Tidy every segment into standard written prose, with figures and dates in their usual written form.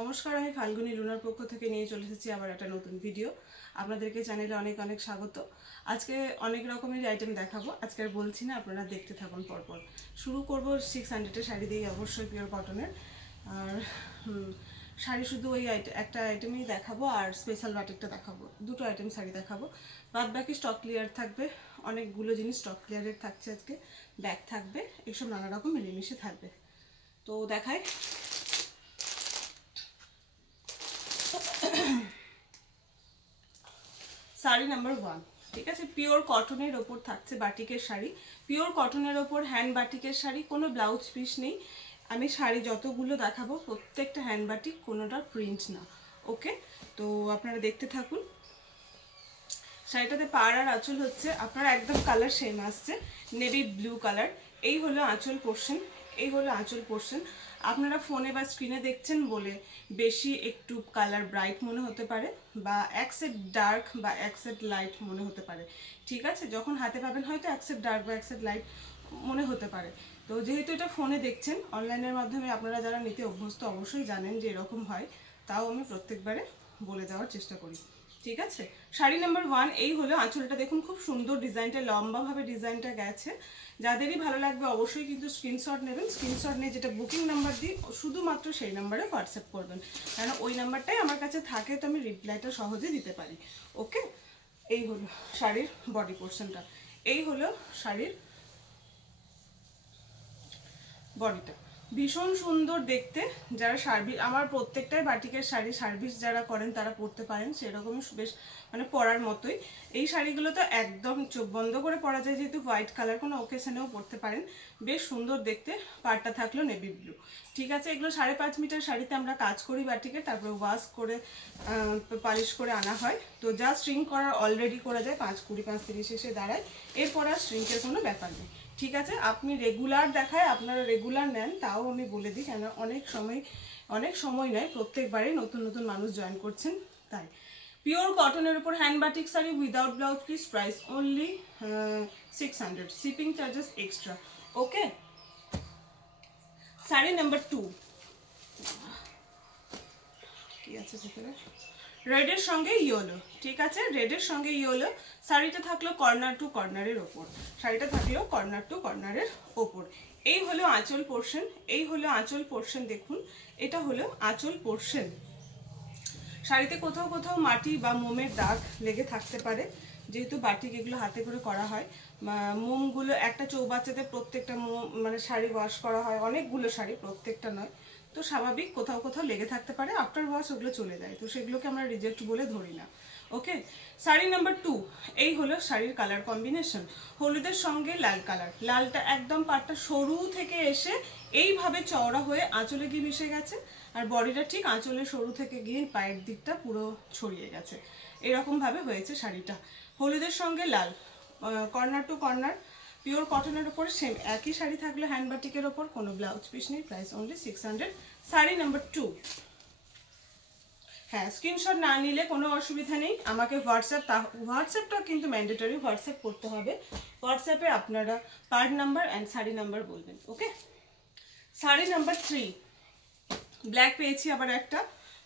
নমস্কার, আমি ফাল্গুনী লুনার পক্ষ থেকে নিয়ে চলে এসেছি আবার একটা নতুন ভিডিও। আপনাদেরকে চ্যানেলে অনেক অনেক স্বাগত। আজকে অনেক রকমের আইটেম দেখাবো, আজকে আর বলছি না, আপনারা দেখতে থাকুন পরপর। শুরু করব 600-এর শাড়ি দিয়ে, অবশ্যই পিওর কটনের। আর শাড়ি শুধু ওই একটা আইটেমই দেখাবো, আর স্পেশাল বাটিকটা দেখাবো, দুটো আইটেম শাড়ি দেখাবো। বাদ বাকি স্টক ক্লিয়ার থাকবে, অনেকগুলো জিনিস স্টক ক্লিয়ারের থাকছে আজকে, ব্যাগ থাকবে, এইসব নানা রকম মিলেমিশে থাকবে। তো দেখায় শাড়ি নাম্বার 1, ঠিক আছে। পিওর কটনের ওপর থাকছে বাটিকের শাড়ি, পিওর কটনের ওপর হ্যান্ড বাটিকের শাড়ি, কোনো ব্লাউজ পিস নেই। আমি শাড়ি যতগুলো দেখাবো প্রত্যেকটা হ্যান্ড বাটিক, কোনোটা প্রিন্ট না। ওকে, তো আপনারা দেখতে থাকুন। শাড়িটাতে পাড় আর আঁচল হচ্ছে আপনার একদম কালার সেম আসছে, নেভি ব্লু কালার। এই হলো আঁচল পোর্শন, এই হলো আঁচল পোর্শন। আপনারা ফোনে বা স্ক্রিনে দেখছেন বলে বেশি একটু কালার ব্রাইট মনে হতে পারে, বা এক সেট ডার্ক বা এক সেট লাইট মনে হতে পারে, ঠিক আছে। যখন হাতে পাবেন হয়তো এক সেট ডার্ক বা এক সেট লাইট মনে হতে পারে। তো যেহেতু এটা ফোনে দেখছেন, অনলাইনের মাধ্যমে আপনারা যারা নিতে অভ্যস্ত অবশ্যই জানেন যে এরকম হয়, তাও আমি প্রত্যেকবারে বলে দেওয়ার চেষ্টা করি, ঠিক আছে। শাড়ি নাম্বার 1, এই হলো আঁচলটা। দেখুন খুব সুন্দর ডিজাইনটা, লম্বাভাবে ডিজাইনটা গেছে। যাদেরই ভালো লাগবে অবশ্যই কিন্তু স্ক্রিনশট নেবেন। স্ক্রিনশট নিয়ে যেটা বুকিং নাম্বার দিই শুধুমাত্র সেই নাম্বারে হোয়াটসঅ্যাপ করবেন, কারণ ওই নাম্বারটাই আমার কাছে থাকে, তো আমি রিপ্লাইটা সহজে দিতে পারি। ওকে, এই হলো শাড়ির বডি পোর্শনটা, এই হলো শাড়ির বডিটা। ভীষণ সুন্দর দেখতে। যারা সার্ভিস, আমার প্রত্যেকটাই বাটিকের শাড়ি সার্ভিস যারা করেন তারা পরতে পারেন, সেরকমই বেশ মানে পরার মতোই। এই শাড়িগুলো তো একদম চোখ বন্ধ করে পরা যায়, যেহেতু হোয়াইট কালার, কোনো ওকেশনেও পরতে পারেন। বেশ সুন্দর দেখতে। পাড়টা থাকলো নেভি ব্লু, ঠিক আছে। এগুলো 5.5 মিটার শাড়িতে আমরা কাজ করি বাটিকে, তারপরে ওয়াশ করে পালিশ করে আনা হয়। তো যা স্ট্রিং করার অলরেডি করা যায়, 5-20, 5-30 এসে দাঁড়ায়। এরপর আর স্ট্রিংকের কোনো ব্যাপার নেই, ঠিক আছে। আপনি রেগুলার দেখায়, আপনারা রেগুলার নেন, তাও আমি বলে দিই, কেন অনেক সময় নয়, প্রত্যেকবারেই নতুন নতুন মানুষ জয়েন করছেন, তাই। পিওর কটনের উপর hand batik sari without blouse piece, price only 600, shipping charges extra. Okay, sari number 2, কি আছে ভিতরে? রেডের সঙ্গে ইয়েলো, ঠিক আছে। রেডের সঙ্গে ইয়েলো। শাড়িটা থাকলো কর্নার টু কর্নারের ওপর, শাড়িটা থাকলো কর্নার টু কর্নারের ওপর। এই হলো আঁচল পোর্শন, এই হলো আঁচল পোর্শন। দেখুন, এটা হলো আঁচল পোর্শন। শাড়িতে কোথাও কোথাও মাটি বা মোমের দাগ লেগে থাকতে পারে, যেহেতু বাটিক এগুলো হাতে করে করা হয়। মোমগুলো একটা চৌবাচ্চাতে প্রত্যেকটা মোম মানে শাড়ি ওয়াশ করা হয়, অনেকগুলো শাড়ি, প্রত্যেকটা নয়, তো স্বাভাবিক কোথাও কোথাও লেগে থাকতে পারে। আফটার ওয়াশ ওগুলো চলে যায়, তো সেগুলোকে আমরা রিজেক্ট বলে ধরি না। ওকে, শাড়ি নাম্বার 2, এই হলো শাড়ির কালার কম্বিনেশন। হলুদের সঙ্গে লাল কালার, লালটা একদম পাটটা সরু থেকে এসে এইভাবে চওড়া হয়ে আঁচলে গিয়ে মিশে গেছে, আর বডিটা ঠিক আঁচলের সরু থেকে গিয়ে পায়ের দিকটা পুরো ছড়িয়ে গেছে, এরকম ভাবে হয়েছে শাড়িটা। হলুদের সঙ্গে লাল, কর্নার টু কর্নার, পিওর কটনের ওপর সেম একই শাড়ি থাকলে হ্যান্ড বাটিকের ওপর, কোনো ব্লাউজ পিস নেই, প্রাইস অনলি 600। শাড়ি নাম্বার 2, হ্যাঁ, স্ক্রিনশট না নিলে কোনো অসুবিধা নেই, আমাকে হোয়াটসঅ্যাপটা কিন্তু ম্যান্ডেটরি, হোয়াটসঅ্যাপ করতে হবে। হোয়াটসঅ্যাপে আপনারা part number and sari number বলবেন। ওকে, শাড়ি নাম্বার 3, ব্ল্যাক পেয়েছি আবার একটা,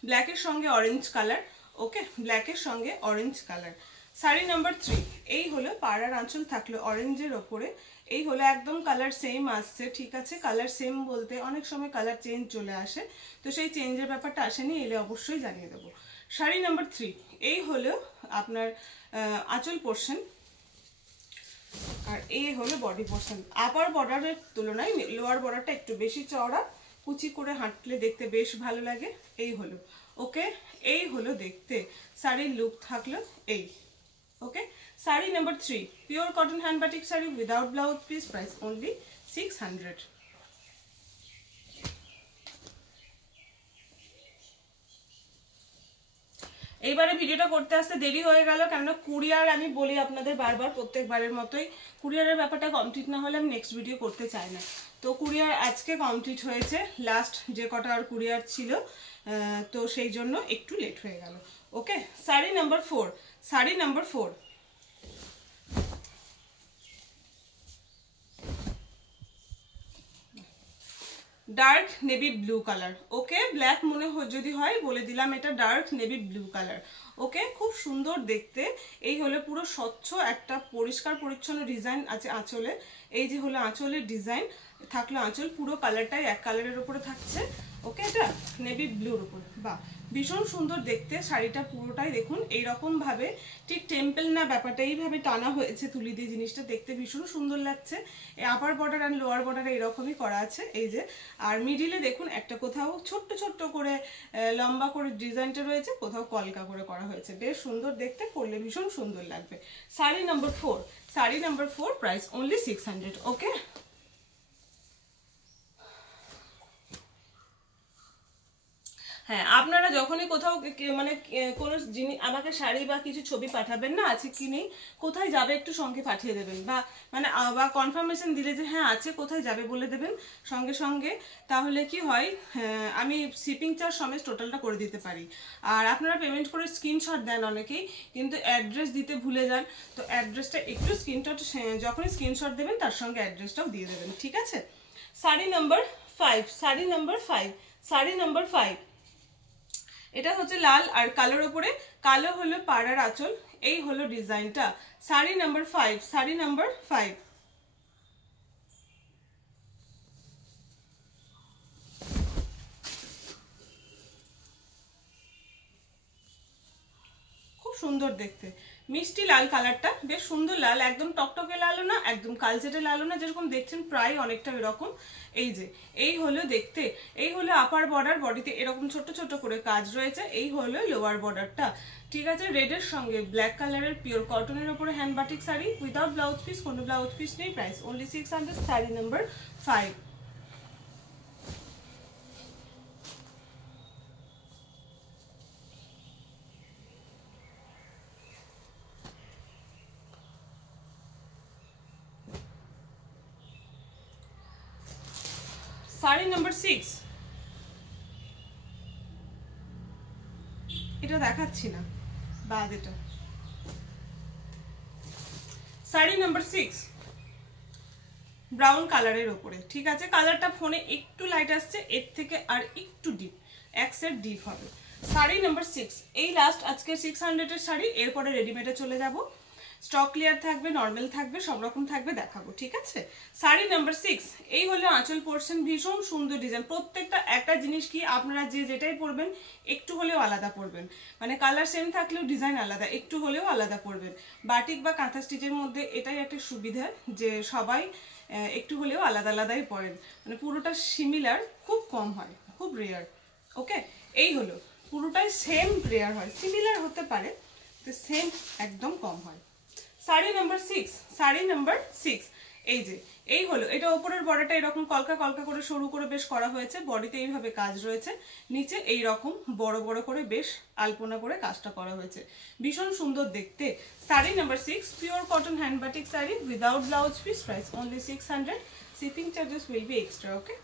ব্ল্যাকের সঙ্গে অরেঞ্জ কালার। ওকে, ব্ল্যাকের সঙ্গে অরেঞ্জ কালার। শাড়ি নাম্বার 3, এই হলো পাড়ার আঁচল থাকলো অরেঞ্জের ওপরে, এই হলো একদম কালার সেম আসছে, ঠিক আছে। কালার সেম বলতে অনেক সময় কালার চেঞ্জ চলে আসে, তো সেই চেঞ্জের ব্যাপারটা আসেনি, এলে অবশ্যই জানিয়ে দেবো। শাড়ি নাম্বার 3, এই হলো আপনার আঁচল পোর্শন, আর এই হলো বডি পোর্শন। আপার বর্ডারের তুলনায় লোয়ার বর্ডারটা একটু বেশি চওড়া, কুচি করে হাঁটলে দেখতে বেশ ভালো লাগে। এই হলো, ওকে, এই হলো দেখতে শাড়ির লুক থাকলো এই। Okay, sari number 3, pure cotton hand batik sari without blouse piece, price only 600। এইবারে ভিডিওটা করতে আসতে দেরি হয়ে গেল, কেননা কুরিয়ার, আমি বলি আপনাদের বারবার প্রত্যেকবারের মতোই, কুরিয়ারের ব্যাপারটা কমপ্লিট না হলে আমি নেক্সট ভিডিও করতে চাই না। তো কুরিয়ার আজকে কমপ্লিট হয়েছে, লাস্ট যে কটা আর কুরিয়ার ছিল, তো সেই জন্য একটু লেট হয়ে গেল। Okay, sari number 4, sari number 4, dark navy blue colour. Okay, black মনে যদি হয় বলে দিলাম, এটা dark navy blue colour. Okay, খুব সুন্দর দেখতে। এই হলো পুরো স্বচ্ছ একটা পরিষ্কার পরিচ্ছন্ন ডিজাইন আছে আঁচলে। এই যে হলো আঁচলের ডিজাইন, থাকলো আঁচল, পুরো কালারটাই এক কালারের উপরে থাকছে। ওকে, এটা নেভি ব্লুর উপরে, বাহ ভীষণ সুন্দর দেখতে। শাড়িটা পুরোটাই দেখুন এইরকম ভাবে, ঠিক টেম্পল না ব্যাপারটা, এইভাবে টানা হয়েছে তুলি দিয়ে, জিনিসটা দেখতে ভীষণ সুন্দর লাগছে। আপার বর্ডার আর লোয়ার বর্ডার এরকমই করা আছে এই যে। আর মিডিলে দেখুন একটা কোথাও ছোট্ট ছোট্ট করে লম্বা করে ডিজাইনটা রয়েছে, কোথাও কলকা করে করা হয়েছে, বেশ সুন্দর দেখতে, পরলে ভীষণ সুন্দর লাগবে। Sari number 4, sari number 4, price only 600। ওকে, হ্যাঁ, আপনারা যখনই কোথাও মানে কোনো জিনিস আমাকে শাড়ি বা কিছু ছবি পাঠাবেন না, আছে কি নেই, কোথায় যাবে একটু সঙ্গে পাঠিয়ে দেবেন, বা মানে বা কনফার্মেশন দিলে যে হ্যাঁ আছে, কোথায় যাবে বলে দেবেন সঙ্গে সঙ্গে। তাহলে কি হয়, আমি শিপিং চার্জ সমেত টোটালটা করে দিতে পারি। আর আপনারা পেমেন্ট করে স্ক্রিনশট দেন অনেকেই, কিন্তু অ্যাড্রেস দিতে ভুলে যান। তো অ্যাড্রেসটা একটু স্ক্রিনশট, যখনই স্ক্রিনশট দেবেন তার সঙ্গে অ্যাড্রেসটাও দিয়ে দেবেন, ঠিক আছে। Sari number 5, sari number 5, sari number 5, এটা হচ্ছে লাল আর কালোর উপরে, কালো হলো পাড়ার আঁচল, এই হলো ডিজাইনটা। Sari number 5, sari number 5। খুব সুন্দর দেখতে, মিষ্টি লাল কালারটা, বেশ সুন্দর লাল, একদম টকটকে লালও না, একদম কালচেটে লালও না, যেরকম দেখছেন প্রায় অনেকটা এরকম। এই যে এই হলো দেখতে, এই হলো আপার বর্ডার, বডিতে এরকম ছোট ছোট করে কাজ রয়েছে, এই হলো লোয়ার বর্ডারটা, ঠিক আছে। রেডের সঙ্গে ব্ল্যাক কালারের পিওর কটনের উপরে hand batik sari, without blouse piece, কোনো ব্লাউজ পিস নেই, price only 600। Sari number 5। Sari number 6, এটা দেখাচ্ছি না, বাদ এটা। শাড়ি নাম্বার 6, ব্রাউন কালারের ওপরে, ঠিক আছে। কালারটা ফোনে একটু লাইট আসছে, এর থেকে আর একটু ডিপ, এক সেট ডিপ হবে। শাড়ি নাম্বার 6, এই লাস্ট আজকে 600-এর শাড়ি, এরপরে রেডিমেডে চলে যাব। স্টক ক্লিয়ার থাকবে, নর্মাল থাকবে, সব রকম থাকবে, দেখাবো, ঠিক আছে। শাড়ি নাম্বার 6, এই হলো আঁচল পোর্শন, ভীষণ সুন্দর ডিজাইন। প্রত্যেকটা একটা জিনিস কি, আপনারা যে যেটাই পরবেন একটু হলেও আলাদা পরবেন, মানে কালার সেম থাকলেও ডিজাইন আলাদা, একটু হলেও আলাদা পরবেন। বাটিক বা কাঁথা স্টিচের মধ্যে এটাই একটা সুবিধা, যে সবাই একটু হলেও আলাদা আলাদাই পরেন, মানে পুরোটা সিমিলার খুব কম হয়, খুব রেয়ার। ওকে, এই হলো পুরোটাই সেম রেয়ার হয়, সিমিলার হতে পারে, তো সেম একদম কম হয়। শাড়ি নাম্বার 6, শাড়ি নাম্বার 6, এই যে এই হলো, এটা ওপরের বর্ডারটা এরকম কলকা কলকা করে সরু করে বেশ করা হয়েছে, বডিতে এইভাবে কাজ রয়েছে, নিচে এই রকম বড় বড় করে বেশ আলপনা করে কাজটা করা হয়েছে, ভীষণ সুন্দর দেখতে। Sari number 6, pure cotton hand batik sari, without blouse piece, price only 600, shipping charges will be extra. Okay,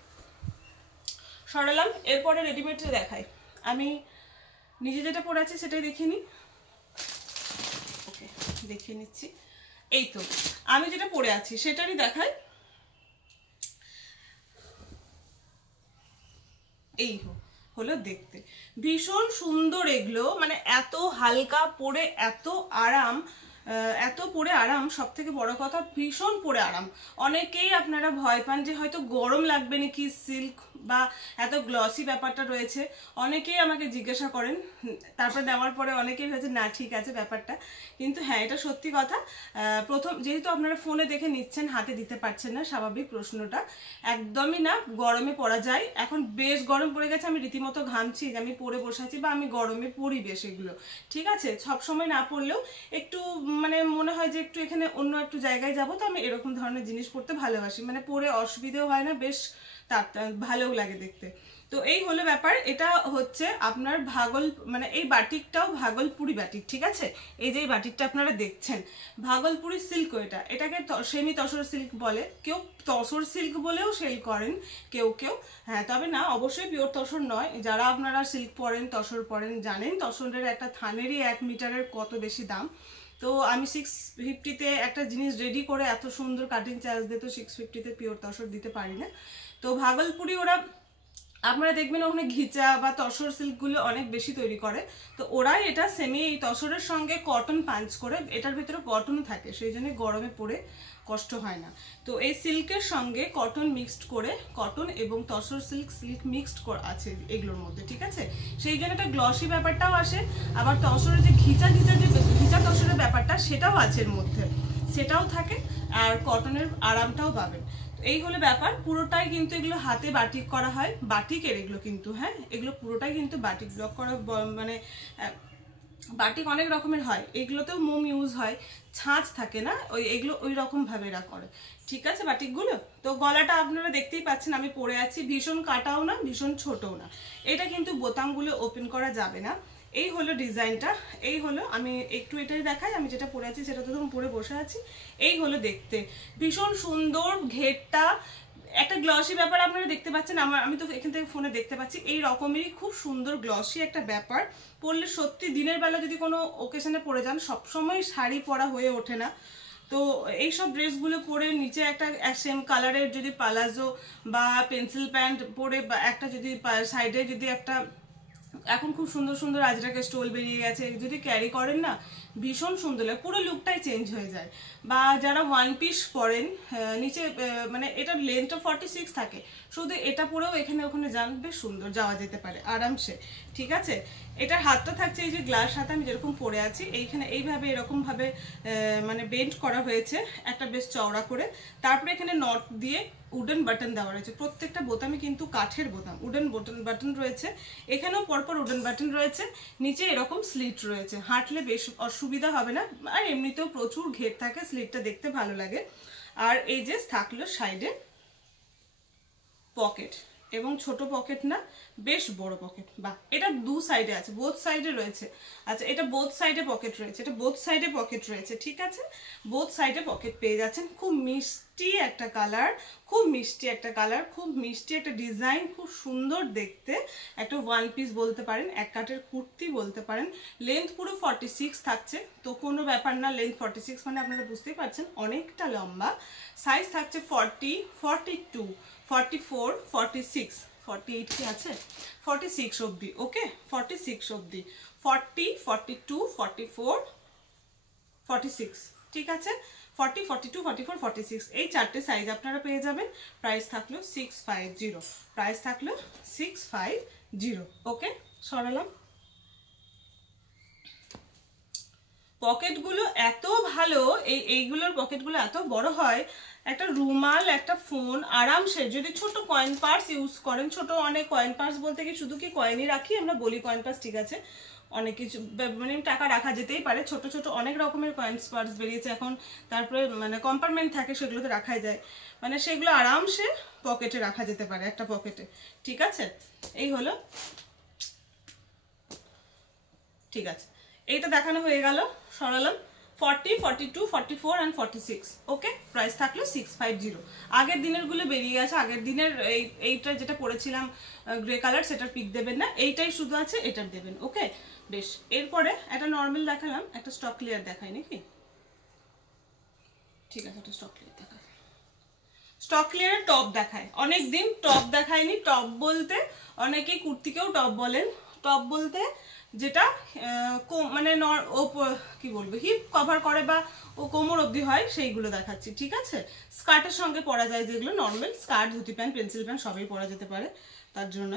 সরালাম, এরপরে রেডিমেডটা দেখাই। আমি নিজে যেটা পরে আছি সেটাই দেখিয়ে নিই। ওকে, দেখিয়ে নিচ্ছি, এই তো আমি যেটা পরে আছি সেটারই দেখাই। এই হলো দেখতে, ভীষণ সুন্দর এগুলো, মানে এত হালকা পরে এত আরাম, এত পরে আরাম, সব থেকে বড় কথা ভীষণ পরে আরাম। অনেকেই আপনারা ভয় পান যে হয়তো গরম লাগবে নাকি, সিল্ক বা এত গ্লসি ব্যাপারটা রয়েছে, অনেকেই আমাকে জিজ্ঞাসা করেন, তারপর নেওয়ার পরে অনেকেই হয়েছে না ঠিক আছে ব্যাপারটা, কিন্তু হ্যাঁ এটা সত্যি কথা। প্রথম যেহেতু আপনারা ফোনে দেখে নিচ্ছেন, হাতে দিতে পারছেন না, স্বাভাবিক প্রশ্নটা, একদমই না, গরমে পরা যায়। এখন বেশ গরম পড়ে গেছে, আমি রীতিমতো ঘামছি, আমি পরে বসে আছি, বা আমি গরমে পরি বেশ এগুলো, ঠিক আছে। সবসময় না পরলেও একটু মানে মনে হয় যে একটু এখানে অন্য একটু জায়গায় যাব, তো আমি এরকম ধরনের জিনিস পরতে ভালোবাসি, মানে পরে অসুবিধেও হয় না, বেশ ভালোও লাগে দেখতে। তো এই হলো ব্যাপার, এটা হচ্ছে আপনার মানে এই বাটিকটাও ভাগলপুরি বাটিক, ঠিক আছে। এই যে এই বাটিকটা আপনারা দেখছেন, ভাগলপুরি সিল্ক, এটাকে সেমি তসর সিল্ক বলে, কেউ তসর সিল্ক বলেও সেল করেন কেউ কেউ, হ্যাঁ, তবে না অবশ্যই পিওর তসর নয়। যারা আপনারা সিল্ক পরেন, তসর পরেন, জানেন তসরের একটা থানেরই 1 মিটারের কত বেশি দাম। তো আমি 650-তে একটা জিনিস রেডি করে এত সুন্দর কাটিং চার্জ দিয়ে তো 650-তে পিওর তসর দিতে পারি না। তো ভাগলপুরি ওরা আপনারা দেখবেন ওখানে ঘিচা বা তসর সিল্কগুলো অনেক বেশি তৈরি করে, তো ওরাই এটা সেমি এই তসরের সঙ্গে কটন পাঞ্চ করে, এটার ভিতরে কটন থাকে সেই জন্য গরমে পড়ে কষ্ট হয় না। তো এই সিল্কের সঙ্গে কটন মিক্সড করে, কটন এবং তসর সিল্ক মিক্সড আছে এগুলোর মধ্যে, ঠিক আছে, সেই জন্য একটা গ্লসি ব্যাপারটাও আসে, আবার তসরের যে ঘিচা তসরের ব্যাপারটা সেটাও আছে এর মধ্যে, সেটাও থাকে, আর কটনের আরামটাও পাবেন। এই হলো ব্যাপার। পুরোটাই কিন্তু এগুলো হাতে বাটিক করা হয়, বাটিকের এগুলো কিন্তু, হ্যাঁ এগুলো পুরোটাই কিন্তু বাটিক ব্লক করা, মানে বাটিক অনেক রকমের হয়, এগুলোতেও মোম ইউজ হয়, ছাঁচ থাকে না, এগুলো ওই রকম ভাবে এরা করে, ঠিক আছে বাটিকগুলো। তো গলাটা আপনারা দেখতেই পাচ্ছেন আমি পরে আছি, ভীষণ কাটাও না ভীষণ ছোটও না, এটা কিন্তু বোতামগুলো ওপেন করা যাবে না। এই হলো ডিজাইনটা, এই হলো, আমি একটু এটাই দেখাই, আমি যেটা পরে আছি সেটা তো তখন পরে বসে আছি। এই হলো দেখতে ভীষণ সুন্দর, ঘেরটা একটা গ্লসি ব্যাপার আপনারা দেখতে পাচ্ছেন, আমি তো এখান থেকে ফোনে দেখতে পাচ্ছি, এই রকমেরই খুব সুন্দর গ্লসি একটা ব্যাপার। পরলে সত্যি দিনের বেলা যদি কোনো ওকেশনে পরে যান, সবসময় শাড়ি পরা হয়ে ওঠে না, তো এইসব ড্রেসগুলো পরে নিচে একটা সেম কালারের যদি পালাজো বা পেন্সিল প্যান্ট পরে, বা একটা যদি সাইডে যদি একটা, এখন খুব সুন্দর সুন্দর আজরাকে স্টোল বেরিয়ে গেছে, যদি ক্যারি করেন না ভীষণ সুন্দর লাগে, পুরো লুকটাই চেঞ্জ হয়ে যায়। বা যারা ওয়ান পিস পরেন নিচে, মানে এটা লেন্থটা 46 থাকে, শুধু এটা পরেও এখানে ওখানে যান, বেশ সুন্দর যাওয়া যেতে পারে আরামসে, ঠিক আছে। এটার হাতটা থাকছে এই যে গ্লাস হাত, আমি যেরকম পরে আছি এইখানে এইভাবে এরকমভাবে মানে বেন্ড করা হয়েছে একটা বেশ চওড়া করে, তারপরে এখানে নট দিয়ে উডেন বাটন দেওয়া রয়েছে, প্রত্যেকটা বোতামে কিন্তু কাঠের বোতাম, উডেন বাটন রয়েছে, এখানেও পরপর উডেন বাটন রয়েছে, নিচে এরকম স্লিট রয়েছে, হাঁটলে বেশ অসুবিধা হবে না, আর এমনিতেও প্রচুর ঘের থাকে, স্লিটটা দেখতে ভালো লাগে। আর এই যে থাকলো সাইডে পকেট, এবং ছোট পকেট না, বেশ বড় পকেট, বাহ, এটা দু সাইডে আছে, বোথ সাইডে রয়েছে, আচ্ছা এটা বোথ সাইডে পকেট রয়েছে, এটা বোথ সাইডে পকেট রয়েছে, ঠিক আছে, বোথ সাইডে পকেট পেয়ে যাচ্ছেন। খুব মিষ্টি একটা কালার, খুব মিষ্টি একটা কালার, খুব মিষ্টি একটা ডিজাইন, খুব সুন্দর দেখতে, একটা ওয়ান পিস বলতে পারেন, এক কাটের কুর্তি বলতে পারেন। লেন্থ পুরো 46 থাকছে, তো কোনো ব্যাপার না, লেন্থ 46 মানে আপনারা বুঝতেই পারছেন অনেকটা লম্বা। সাইজ থাকছে 40, 42, 44, 46, 48 কি আছে, 46 অবধি, ওকে 46 অবধি, 40, 42, 44, 46, ঠিক আছে, 40, 42, 44, 46 এই চারটে সাইজ আপনারা পেয়ে যাবেন। প্রাইস থাকলো 650, প্রাইস থাকলো 650, ওকে। সরালাম, পকেটগুলো এত ভালো, এইগুলোর পকেটগুলো এত বড় হয়, একটা রুমাল একটা ফোন আরামসে, যদি ছোট কয়েন পার্স ইউজ করেন, ছোট অনেক কয়েন পার্স বলতে কি শুধু কি কয়েনই রাখি আমরা, বলি কয়েন পার্স, ঠিক আছে, অনেক কিছু মানে টাকা রাখা যেতেই পারে, ছোট ছোট অনেক রকমের কয়েন্স পার্স বেরিয়েছে এখন, তারপরে মানে কম্পার্টমেন্ট থাকে সেগুলোতে রাখা যায়, মানে সেগুলো আরামসে পকেটে রাখা যেতে পারে, একটা পকেটে, ঠিক আছে। এই হলো, ঠিক আছে, এইটা দেখানো হয়ে গেল, সরালাম। 40, 42, 44 and 46, ওকে। প্রাইস থাকলো 650। আগের দিনের গুলো বেরিয়ে গেছে, আগের দিনের এইটা যেটা পরেছিলাম গ্রে কালার, সেটার পিক দেবেন না, এইটাই শুধু আছে, এটার দেবেন, ওকে। বেশ, এরপরে একটা নর্মাল দেখালাম, একটা স্টক ক্লিয়ার দেখাই নাকি, ঠিক আছে, একটা স্টক ক্লিয়ার দেখাই, স্টক ক্লিয়ারের টপ দেখায়, অনেকদিন টপ দেখায়নি। টপ বলতে অনেকেই কুর্তিকেও টপ বলেন, টপ বলতে যেটা মানে কি বলবো, হিপ কভার করে বা ও কোমর অবধি হয়, সেইগুলো দেখাচ্ছি, ঠিক আছে। স্কার্টের সঙ্গে পরা যায় যেগুলো normal, skirt, dhoti pant, pencil pant সবই পরা যেতে পারে, তার জন্য।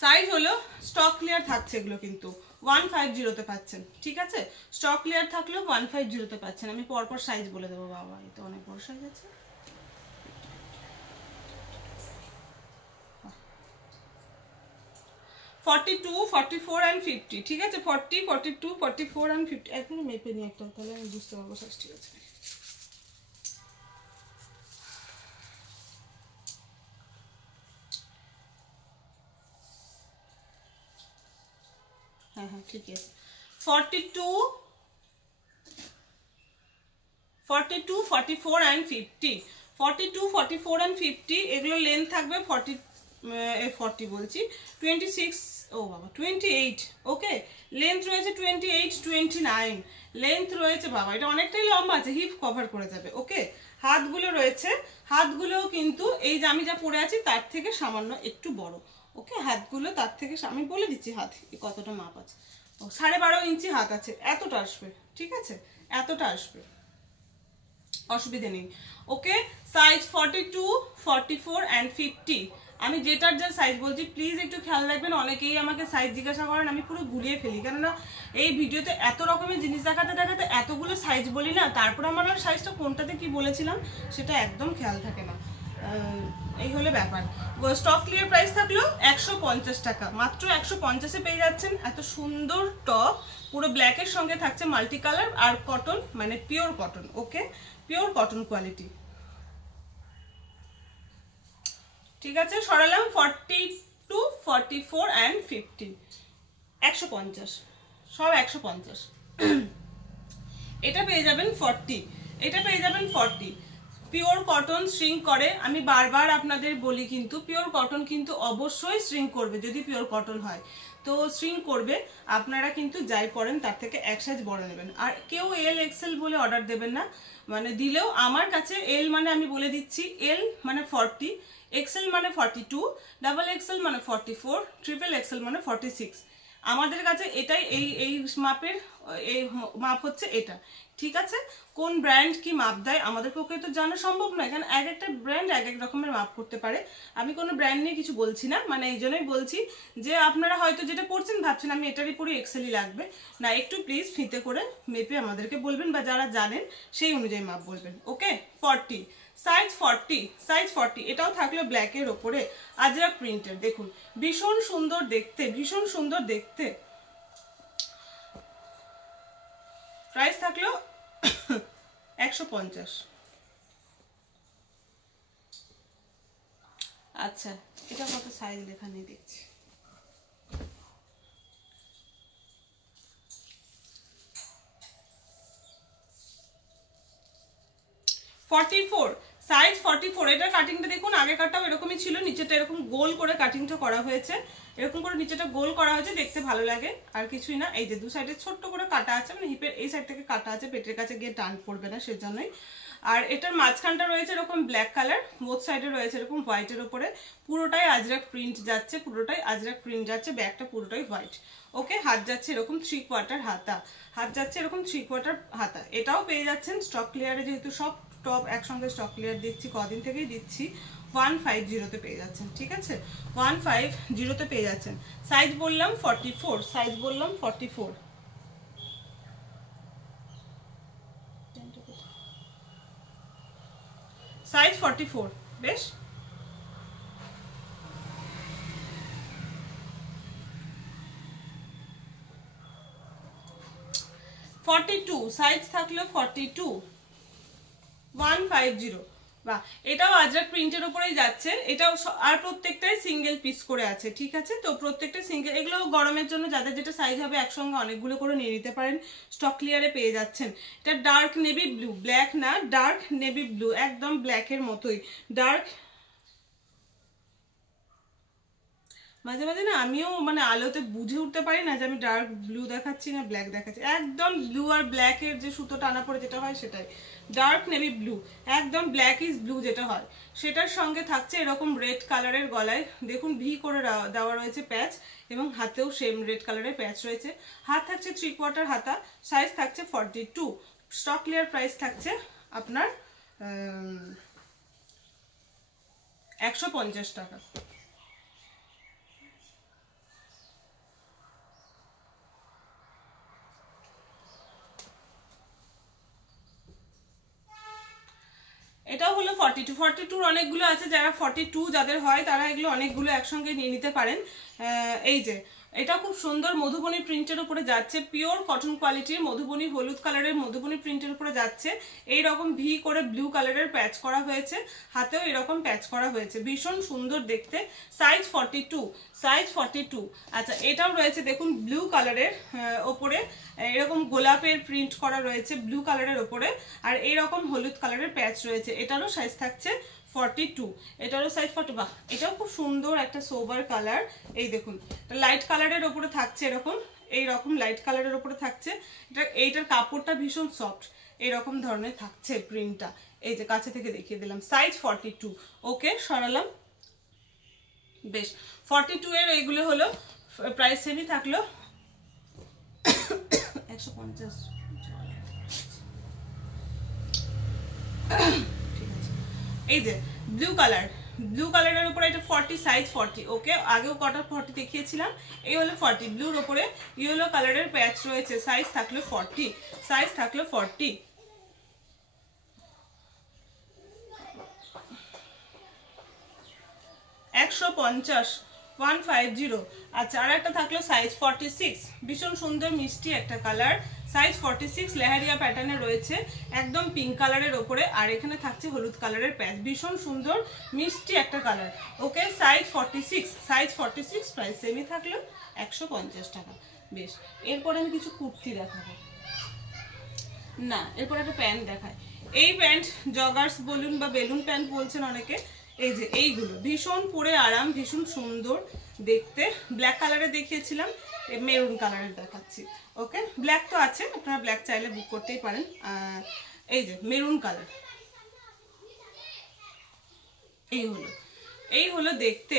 সাইজ হলো স্টক ক্লিয়ার থাকছে, এগুলো কিন্তু 150-তে পাচ্ছেন, ঠিক আছে, স্টক ক্লিয়ার থাকলেও 150-তে পাচ্ছেন। আমি পরপর সাইজ বলে দেবো, বাবা এই তো অনেক বড় সাইজ আছে, 42, 44 and 50, ঠিক আছে, 40, 42, 44 and 50, এখন মেপে নিই একটা, তাহলে আমি বুঝতে পারবো সাইজ, ঠিক আছে। হ্যাঁ হ্যাঁ ঠিক আছে, 42, 42, 44 and 50, 42, 44 and 50, এগুলো লেন্থ থাকবে 40, 40 বলছি, 26, ও বাবা 28, ওকে। লেন্থ রয়েছে 28, 29 লেন্থ রয়েছে। বাবা এটা অনেকটাই লম্বা আছে, হিপ কভার করে যাবে, ওকে। হাতগুলো রয়েছে, হাতগুলো কিন্তু এই যে আমি যা পরে আছি তার থেকে সামান্য একটু বড়, ওকে। হাতগুলো তার থেকে আমি বলে দিচ্ছি হাত কতটা মাপ আছে, 12.5 ইঞ্চি হাত আছে, এতটা আসবে, ঠিক আছে, এতটা আসবে, অসুবিধা নেই, ওকে। Size 42, 44 and 50। আমি যেটার যা সাইজ বলছি প্লিজ একটু খেয়াল রাখবেন। অনেকেই আমাকে সাইজ জিজ্ঞাসা করেন, আমি পুরো গুলিয়ে ফেলি, কেননা এই ভিডিওতে এত রকমের জিনিস দেখাতে দেখাতে এতগুলো সাইজ বলি না, তারপর আমার আর সাইজটা কোনটাতে কি বলেছিলাম সেটা একদম খেয়াল থাকে না, এই হলো ব্যাপার। স্টক ক্লিয়ার প্রাইস থাকলো 150 টাকা, মাত্র 150-এ পেয়ে যাচ্ছেন এত সুন্দর টপ। পুরো ব্ল্যাকের সঙ্গে থাকছে মাল্টি কালার আর কটন, মানে পিওর কটন, ওকে, পিওর কটন কোয়ালিটি, ঠিক আছে। সরালাম 42, 44 অ্যান্ড 50, 150, সব 150। এটা পেয়ে যাবেন 40, এটা পেয়ে যাবেন 40। পিওর কটন শ্রিঙ্ক করে, আমি বারবার আপনাদের বলি কিন্তু পিওর কটন কিন্তু অবশ্যই শ্রিঙ্ক করবে, যদি পিওর কটন হয় তো শ্রিঙ্ক করবে। আপনারা কিন্তু যাই পড়েন তার থেকে এক সাইজ বড় নেবেন, আর কেউ এল এক্সেল বলে অর্ডার দেবেন না, মানে দিলেও আমার কাছে এল মানে আমি বলে দিচ্ছি, এল মানে 40, এক্সেল মানে 42, ডাবল এক্সেল মানে 44, ট্রিপল এক্সেল মানে 46। আমাদের কাছে এটাই, এই মাপের এই মাপ হচ্ছে এটা, ঠিক আছে। কোন ব্র্যান্ড কি মাপ দেয় আমাদের পক্ষে তো জানা সম্ভব নয়, কারণ এক একটা ব্র্যান্ড এক এক রকমের মাপ করতে পারে। আমি কোনো ব্র্যান্ড নিয়ে কিছু বলছি না, মানে এই জন্যই বলছি যে আপনারা হয়তো যেটা পড়ছেন ভাবছেন আমি এটারই পরে এক্সেলই লাগবে না, একটু প্লিজ ফিতে করে মেপে আমাদেরকে বলবেন, বা যারা জানেন সেই অনুযায়ী মাপ বলবেন, ওকে। 40, সাইজ 40, সাইজ 40। এটাও থাকলো ব্ল্যাকের ওপরে আজরাক প্রিন্টের, দেখুন ভীষণ সুন্দর দেখতে, ভীষণ সুন্দর দেখতে। প্রাইস থাকলো 150। আচ্ছা এটা কত সাইজ লেখা নেই দেখছি, 44, সাইজ 44। এটার কাটিংটা দেখুন, আগেকারটাও এরকমই ছিল, নিচেটা এরকম গোল করে কাটিংটা করা হয়েছে, এরকম করে নিচেটা গোল করা হয়েছে, দেখতে ভালো লাগে, আর কিছুই না। এই যে দু সাইডে ছোট্ট করে কাটা আছে, মানে হিপের এই সাইড থেকে কাটা আছে, পেটের কাছে গিয়ে টান পড়বে না সেজন্যই। আর এটার মাঝখানটা রয়েছে এরকম ব্ল্যাক কালার, বোথ সাইডে রয়েছে এরকম হোয়াইটের ওপরে, পুরোটাই আজরাক প্রিন্ট যাচ্ছে, পুরোটাই আজরাক প্রিন্ট যাচ্ছে, ব্যাকটা পুরোটাই হোয়াইট, ওকে। হাত যাচ্ছে এরকম 3/4 হাতা, হাত যাচ্ছে এরকম 3/4 হাতা। এটাও পেয়ে যাচ্ছেন স্টক ক্লিয়ারে, যেহেতু সব টপ একসঙ্গে স্টক ক্লিয়ার দিচ্ছি, কদিন থেকেই দিচ্ছি, 150-তে পেয়ে যাচ্ছেন, ঠিক আছে, 150-তে পেয়ে যাচ্ছেন। সাইজ বললাম 44, সাইজ বললাম 44, সাইজ 44, বেশ। সাইজ থাকলো 42, 150। বাহ, এটাও আজরাক প্রিন্টের উপরেই যাচ্ছে, এটাও আর প্রত্যেকটাই সিঙ্গেল পিস করে আছে, ঠিক আছে। তো প্রত্যেকটা সিঙ্গেল, এগুলো গরমের জন্য যাদের যেটা সাইজ হবে একসঙ্গে অনেকগুলো করে নিয়ে নিতে পারেন, স্টক ক্লিয়ারে পেয়ে যাচ্ছেন। এটা ডার্ক নেভি ব্লু, ব্ল্যাক না, ডার্ক নেভি ব্লু, একদম ব্ল্যাকের মতোই ডার্ক। মাঝে মাঝে না আমিও মানে আলোতে বুঝে উঠতে পারি না যে আমি ডার্ক ব্লু দেখাচ্ছি না ব্ল্যাক দেখাচ্ছি, একদম ব্লু আর ব্ল্যাকের যে সুতো টানা পড়ে যেটা হয় সেটাই ডার্ক নেভি ব্লু, একদম ব্ল্যাক ইজ ব্লু যেটা হয় সেটার সঙ্গে থাকছে এরকম রেড কালারের গলায় দেখুন ভি করে দেওয়া রয়েছে প্যাচ, এবং হাতেও সেম রেড কালারের প্যাচ রয়েছে। হাত থাকছে 3/4 হাতা, সাইজ থাকছে 42, স্টক ক্লিয়ার প্রাইস থাকছে আপনার 150 টাকা। এটাও হলো 42 অনেকগুলো আছে, যারা 42 যাদের হয় তারা এগুলো অনেকগুলো একসঙ্গে নিয়ে নিতে পারেন। এই যে এটা খুব সুন্দর মধুবনী প্রিন্টের উপরে যাচ্ছে, পিওর কটন কোয়ালিটির মধুবনী, হলুদ কালারের মধুবনী প্রিন্টের উপরে যাচ্ছে, এই রকম ভি করে ব্লু কালারের প্যাচ করা হয়েছে, হাতেও এরকম প্যাচ করা হয়েছে, ভীষণ সুন্দর দেখতে। Size 42, size 42। আচ্ছা এটাও রয়েছে দেখুন ব্লু কালারের ওপরে এরকম গোলাপের প্রিন্ট করা রয়েছে ব্লু কালারের ওপরে, আর এইরকম হলুদ কালারের প্যাচ রয়েছে, এটারও সাইজ থাকছে 42, এটারও সাইজ 40। বাহ, এটাও খুব সুন্দর একটা সোবার কালার। এই দেখুন, লাইট কালারের ওপরে থাকছে, এরকম এইরকম লাইট কালারের ওপরে থাকছে। এইটার কাপড়টা ভীষণ সফট, এরকম ধরনের থাকছে প্রিন্টটা। এই যে কাছে থেকে দেখিয়ে দিলাম, সাইজ 42। ওকে, সরালাম। বেশ, 42 এর এইগুলো হলো, প্রাইস সেমই থাকলো 150। ঠিক আছে, এই যে ব্লু কালারের উপরে এটা 40, সাইজ 40। ওকে, আগেও কটা 40 দেখিয়েছিলাম, এই হলো 40। ব্লুর উপরে ইয়েলো কালারের প্যাচ রয়েছে, সাইজ থাকলো 40, সাইজ থাকলো 40। 150, 150। আচ্ছা, আর একটা থাকলো সাইজ 46, ভীষণ সুন্দর মিষ্টি একটা কালার, সাইজ 46, লেহারিয়া প্যাটার্নে রয়েছে, একদম পিঙ্ক কালারের ওপরে, আর এখানে থাকছে হলুদ কালারের প্যাচ, ভীষণ সুন্দর মিষ্টি একটা কালার। ওকে, সাইজ 46, সাইজ 46, প্রাইস সেমই থাকলো 150 টাকা। বেশ, এরপরে আমি কিছু কুর্তি দেখাবো, না এরপর একটা প্যান্ট দেখায়। এই প্যান্ট জগার্স বলুন বা বেলুন প্যান্ট বলছেন অনেকে। এই যে এইগুলো ভীষণ পরে আরাম, ভীষণ সুন্দর দেখতে। ব্ল্যাক কালারে দেখিয়েছিলাম, মেরুন কালারের দেখাচ্ছি। ওকে, ব্ল্যাক তো আছে, আপনারা ব্ল্যাক চাইলে বুক করতেই পারেন। এই যে মেরুন কালার, এই হলো দেখতে।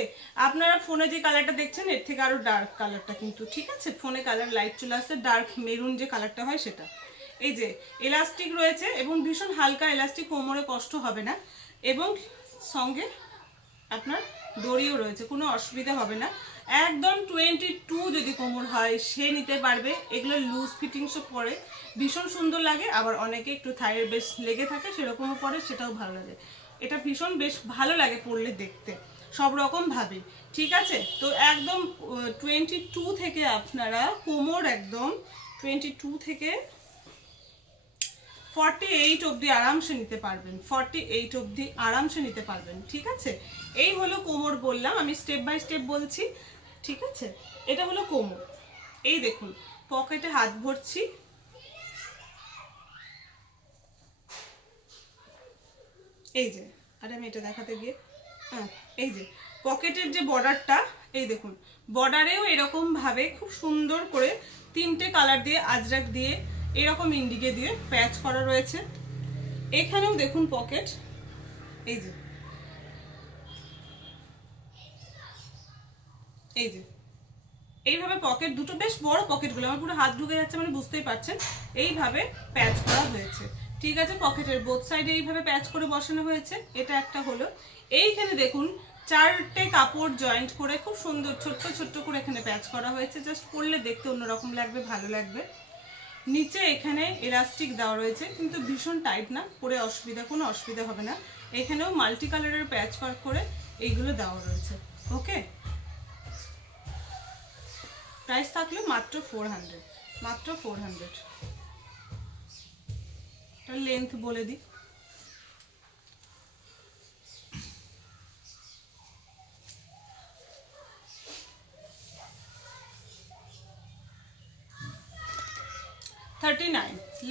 আপনারা ফোনে যে কালারটা দেখছেন এর থেকে আরো ডার্ক কালারটা, কিন্তু ঠিক আছে, ফোনে কালার লাইট চলে আসছে, ডার্ক মেরুন যে কালারটা হয় সেটা। এই যে এলাস্টিক রয়েছে এবং ভীষণ হালকা এলাস্টিক, কোমরে কষ্ট হবে না, এবং সঙ্গে আপনার দড়িও রয়েছে, কোনো অসুবিধা হবে না। একদম 22 যদি কোমর হয় সে নিতে পারবে। এগুলো লুজ ফিটিংসও পরে, ভীষণ সুন্দর লাগে। আবার অনেকে একটু থাইয়ের বেশ লেগে থাকে, সেরকমও পরে, সেটাও ভালো লাগে। এটা ভীষণ বেশ ভালো লাগে পরলে দেখতে, সব রকম ভাবে। ঠিক আছে, তো একদম 22 থেকে আপনারা কোমর একদম 22 থেকে 48 অবধি আরামসে নিতে পারবেন, 48 অবধি আরামসে নিতে পারবেন। ঠিক আছে, এই হলো কোমর বললাম, আমি স্টেপ বাই স্টেপ বলছি। ঠিক আছে, এটা হলো কোমর। এই দেখুন, পকেটে হাত ভরছি, এই যে, আরে আমি এটা দেখাতে গিয়ে, এই যে পকেটের যে বর্ডারটা, এই দেখুন, বর্ডারেও এরকম ভাবে খুব সুন্দর করে 3টে কালার দিয়ে, আজরাক দিয়ে, এরকম ইন্ডিকে দিয়ে প্যাচ করা রয়েছে। এখানেও দেখুন পকেট, এই যে, এই যে এইভাবে পকেট দুটো, বেশ বড় পকেটগুলো, আমার পুরো হাত ঢুকে যাচ্ছে মানে বুঝতেই পারছেন, এইভাবে প্যাচ করা হয়েছে। ঠিক আছে, পকেটের বোথ সাইডে এইভাবে প্যাচ করে বসানো হয়েছে। এটা একটা হলো। এইখানে দেখুন 4টে কাপড় জয়েন্ট করে খুব সুন্দর ছোট্ট ছোট্ট করে এখানে প্যাচ করা হয়েছে, জাস্ট পরলে দেখতে অন্যরকম লাগবে, ভালো লাগবে। নিচে এখানে ইলাস্টিক দেওয়া রয়েছে, কিন্তু ভীষণ টাইট না, পরে কোনো অসুবিধা হবে না। এখানেও মাল্টি কালারের প্যাচ ওয়ার্ক করে এইগুলো দেওয়া রয়েছে। ওকে, প্রাইস থাকলো মাত্র 400, মাত্র 400। তার লেন্থ বলে দিই,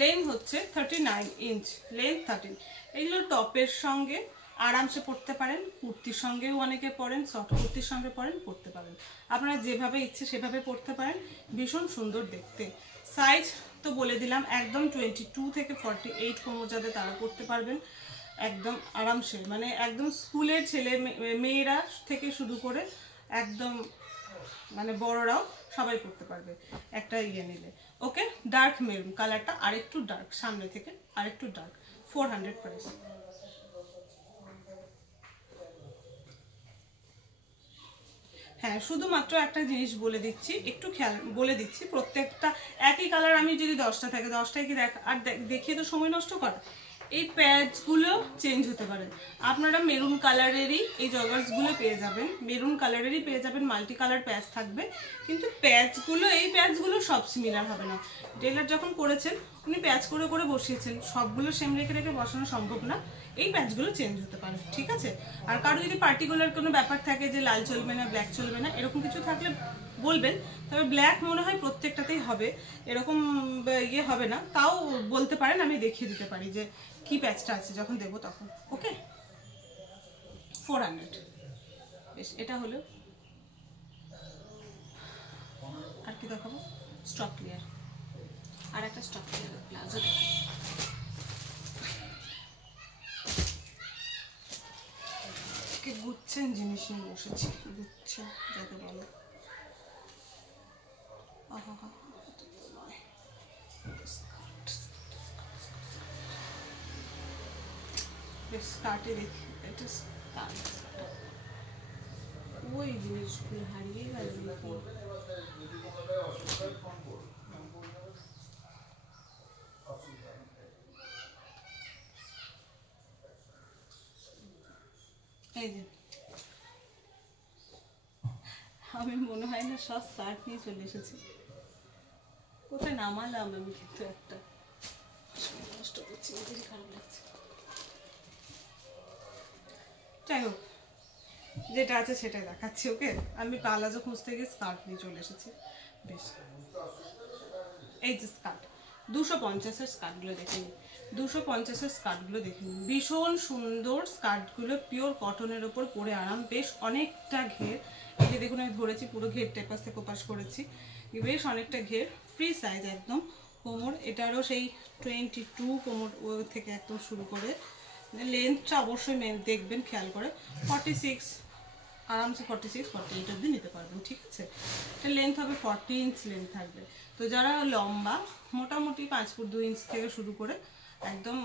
লেন্থ হচ্ছে 39 ইঞ্চ, লেন্থ 13। এগুলো টপের সঙ্গে আরামসে পরতে পারেন, কুর্তির সঙ্গেও অনেকে পরেন, সফট কুর্তির সঙ্গে পরতে পারেন, আপনারা যেভাবে ইচ্ছে সেভাবে পরতে পারেন, ভীষণ সুন্দর দেখতে। সাইজ তো বলে দিলাম, একদম 22 থেকে 48 কোমর যাদের তারা পরতে পারবেন একদম আরামসে, মানে একদম স্কুলের ছেলে মেয়েরা থেকে শুরু করে একদম মানে বড়রাও সবাই পরতে পারবে একটা নিলে। ওকে, ডার্ক মেরুন কালারটা আরেকটু ডার্ক, সামনে থেকে আরেকটু ডার্ক, 400 প্রাইস। হ্যাঁ, শুধুমাত্র একটা জিনিস বলে দিচ্ছি, একটু খেয়াল বলে দিচ্ছি, প্রত্যেকটা একই কালার আমি যদি 10টা থাকে 10টাই কি আর দেখিয়ে তো সময় নষ্ট করা। এই প্যাচগুলো চেঞ্জ হতে পারে, আপনারা মেরুন কালারেরই এই জগার্সগুলো পেয়ে যাবেন, মেরুন কালারেরই পেয়ে যাবেন, মাল্টি কালার প্যাচ থাকবে, কিন্তু প্যাচগুলো এই প্যাচগুলো সব সিমিলার হবে না। টেলার যখন করেছেন উনি প্যাচ করে করে বসিয়েছেন, সবগুলো সেম রেখে রেখে বসানো সম্ভব না, এই প্যাচগুলো চেঞ্জ হতে পারে। ঠিক আছে, আর কারো যদি পার্টিকুলার কোনো ব্যাপার থাকে যে লাল চলবে না, ব্ল্যাক চলবে না, এরকম কিছু থাকলে বলবেন, তবে ব্ল্যাক মনে হয় প্রত্যেকটাতেই হবে, এরকম হবে না, তাও বলতে পারেন, আমি দেখিয়ে দিতে পারি যে কি প্যাচটা আছে যখন দেবো তখন। ওকে, 400। বেশ, এটা হলো। আর কি দেখাবো? স্টক ক্লিয়ার, আর একটা স্টক ক্লিয়ার প্লাজো দেখাবো। গুচ্ছেন জিনিস নিয়ে বসেছি, গুচ্ছেন যাকে বলো। স্কার্টে দেখি, এটা স্কার্ট, ওই জিনিসগুলো হারিয়ে গেল নাকি? এই যে আমি মনে হয় না সব স্কার্ট নিয়ে চলে এসেছি। কোথায় নামালাম আমি? কিন্তু একটা নষ্ট করছি, ওদেরই খারাপ লাগছে। যাই হোক, যেটা আছে সেটাই দেখাচ্ছি। ওকে, আমি প্লাজো খুঁজতে গিয়ে স্কার্ট নিয়ে চলে এসেছি। বেশ, এই যে স্কার্ট 250-এর স্কার্টগুলো দেখে নিন। 250-এর স্কার্টগুলো দেখে নিন, ভীষণ সুন্দর স্কার্টগুলো, পিওর কটনের ওপর পরে আরাম। বেশ অনেকটা ঘের, এই যে দেখুন আমি ধরেছি, পুরো ঘেরটা এপাশ থেকে ওপাশ করেছি, বেশ অনেকটা ঘের, ফ্রি সাইজ একদম। কোমর এটারও সেই 22 কোমর থেকে একদম শুরু করে, লেন্থটা অবশ্যই দেখবেন খেয়াল করে, 46 আরামসে 46-48 অবধি নিতে পারবেন। ঠিক আছে, এটা লেন্থ হবে 40 ইঞ্চ লেন্থ থাকবে। তো যারা লম্বা, মোটামুটি 5 ফুট 2 ইঞ্চ থেকে শুরু করে একদম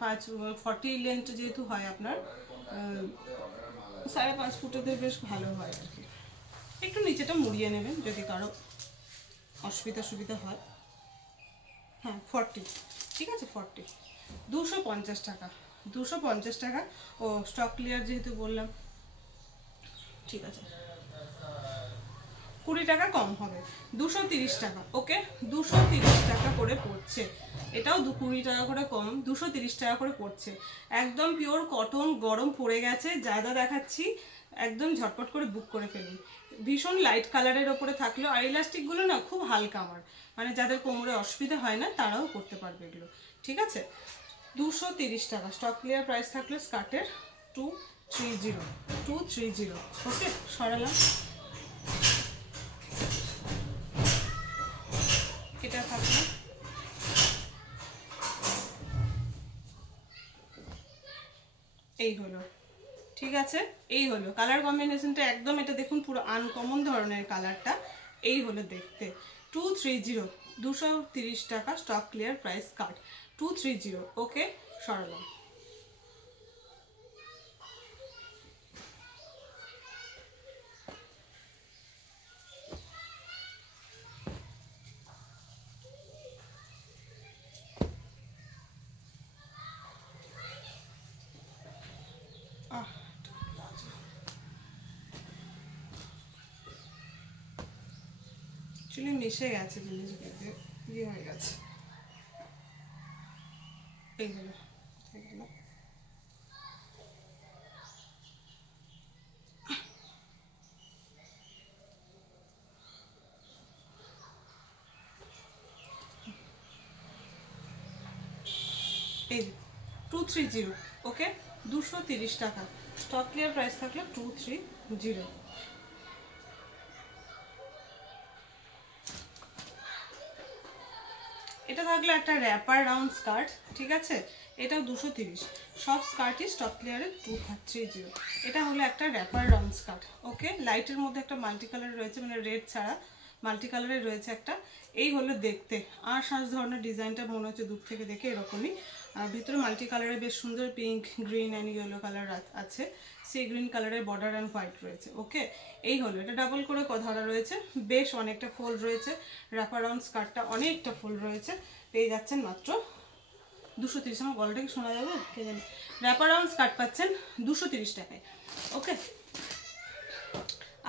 40 লেন্থ যেহেতু হয় আপনার, 5.5 ফুটেদের বেশ ভালো হয় আর কি। একটু নিচেটা মুড়িয়ে নেবেন যদি কারো সুবিধা হয়। হ্যাঁ 40, ঠিক আছে 40, 250 টাকা, 250 টাকা। ও স্টক ক্লিয়ার যেহেতু বললাম, ঠিক আছে 20 টাকা কম হবে, 230 টাকা। ওকে, 230 টাকা করে পড়ছে, এটাও 20 টাকা করে কম, 230 টাকা করে পড়ছে। একদম পিওর কটন, গরম পড়ে গেছে, যা যা দেখাচ্ছি একদম ঝটপট করে বুক করে ফেলুন। ভীষণ লাইট কালারের ওপরে থাকলেও, আর ইলাস্টিকগুলো না খুব হালকা, আমার মানে যাদের কোমরে অসুবিধা হয় না তারাও করতে পারবে এগুলো। ঠিক আছে, 230 টাকা স্টক ক্লিয়ার প্রাইস থাকলে স্কার্টের 230। ওকে, সরালাম। এটা থাকলো, এই হলো। ঠিক আছে, এই হলো কালার কম্বিনেশনটা একদম, এটা দেখুন পুরো আনকমন ধরনের কালারটা। এই হলো দেখতে 230 টাকা স্টক ক্লিয়ার প্রাইস স্কার্ট 230। ওকে, সরালাম। অ্যাকচুয়ালি মিশে গেছে জিনিসগুলোকে, ইয়ে হয়ে গেছে। এইগুলো এই 230। ওকে, 230 টাকা স্টক ক্লিয়ার প্রাইস থাকলো 230। এটা থাকলো একটা র্যাপার রাউন্ড স্কার্ট। ঠিক আছে, এটাও 230। সব স্কার্টই স্টক ক্লিয়ারে 230। এটা হলো একটা র্যাপার রাউন্ড স্কার্ট। ওকে, লাইটের মধ্যে একটা মাল্টি কালার রয়েছে, মানে রেড ছাড়া মাল্টি কালারের রয়েছে একটা। এই হলো দেখতে, আর সাজ ধরনের ডিজাইনটা মনে হচ্ছে দূর থেকে দেখে এরকমই। আর ভিতরে মাল্টি কালারের বেশ সুন্দর pink, green and yellow colour আছে, সি গ্রিন কালারের বর্ডার অ্যান্ড হোয়াইট রয়েছে। ওকে, এই হলো, এটা ডাবল করে ধরা রয়েছে, বেশ অনেকটা ফোল্ড রয়েছে, র্যাপার রাউন্ড স্কার্টটা অনেকটা ফোল্ড রয়েছে। পেয়ে যাচ্ছেন মাত্র 230। আমার গলাটা কি শোনা যাবে কে জানি। র্যাপার রাউন্ড স্কার্ট পাচ্ছেন 230 টাকায়। ওকে,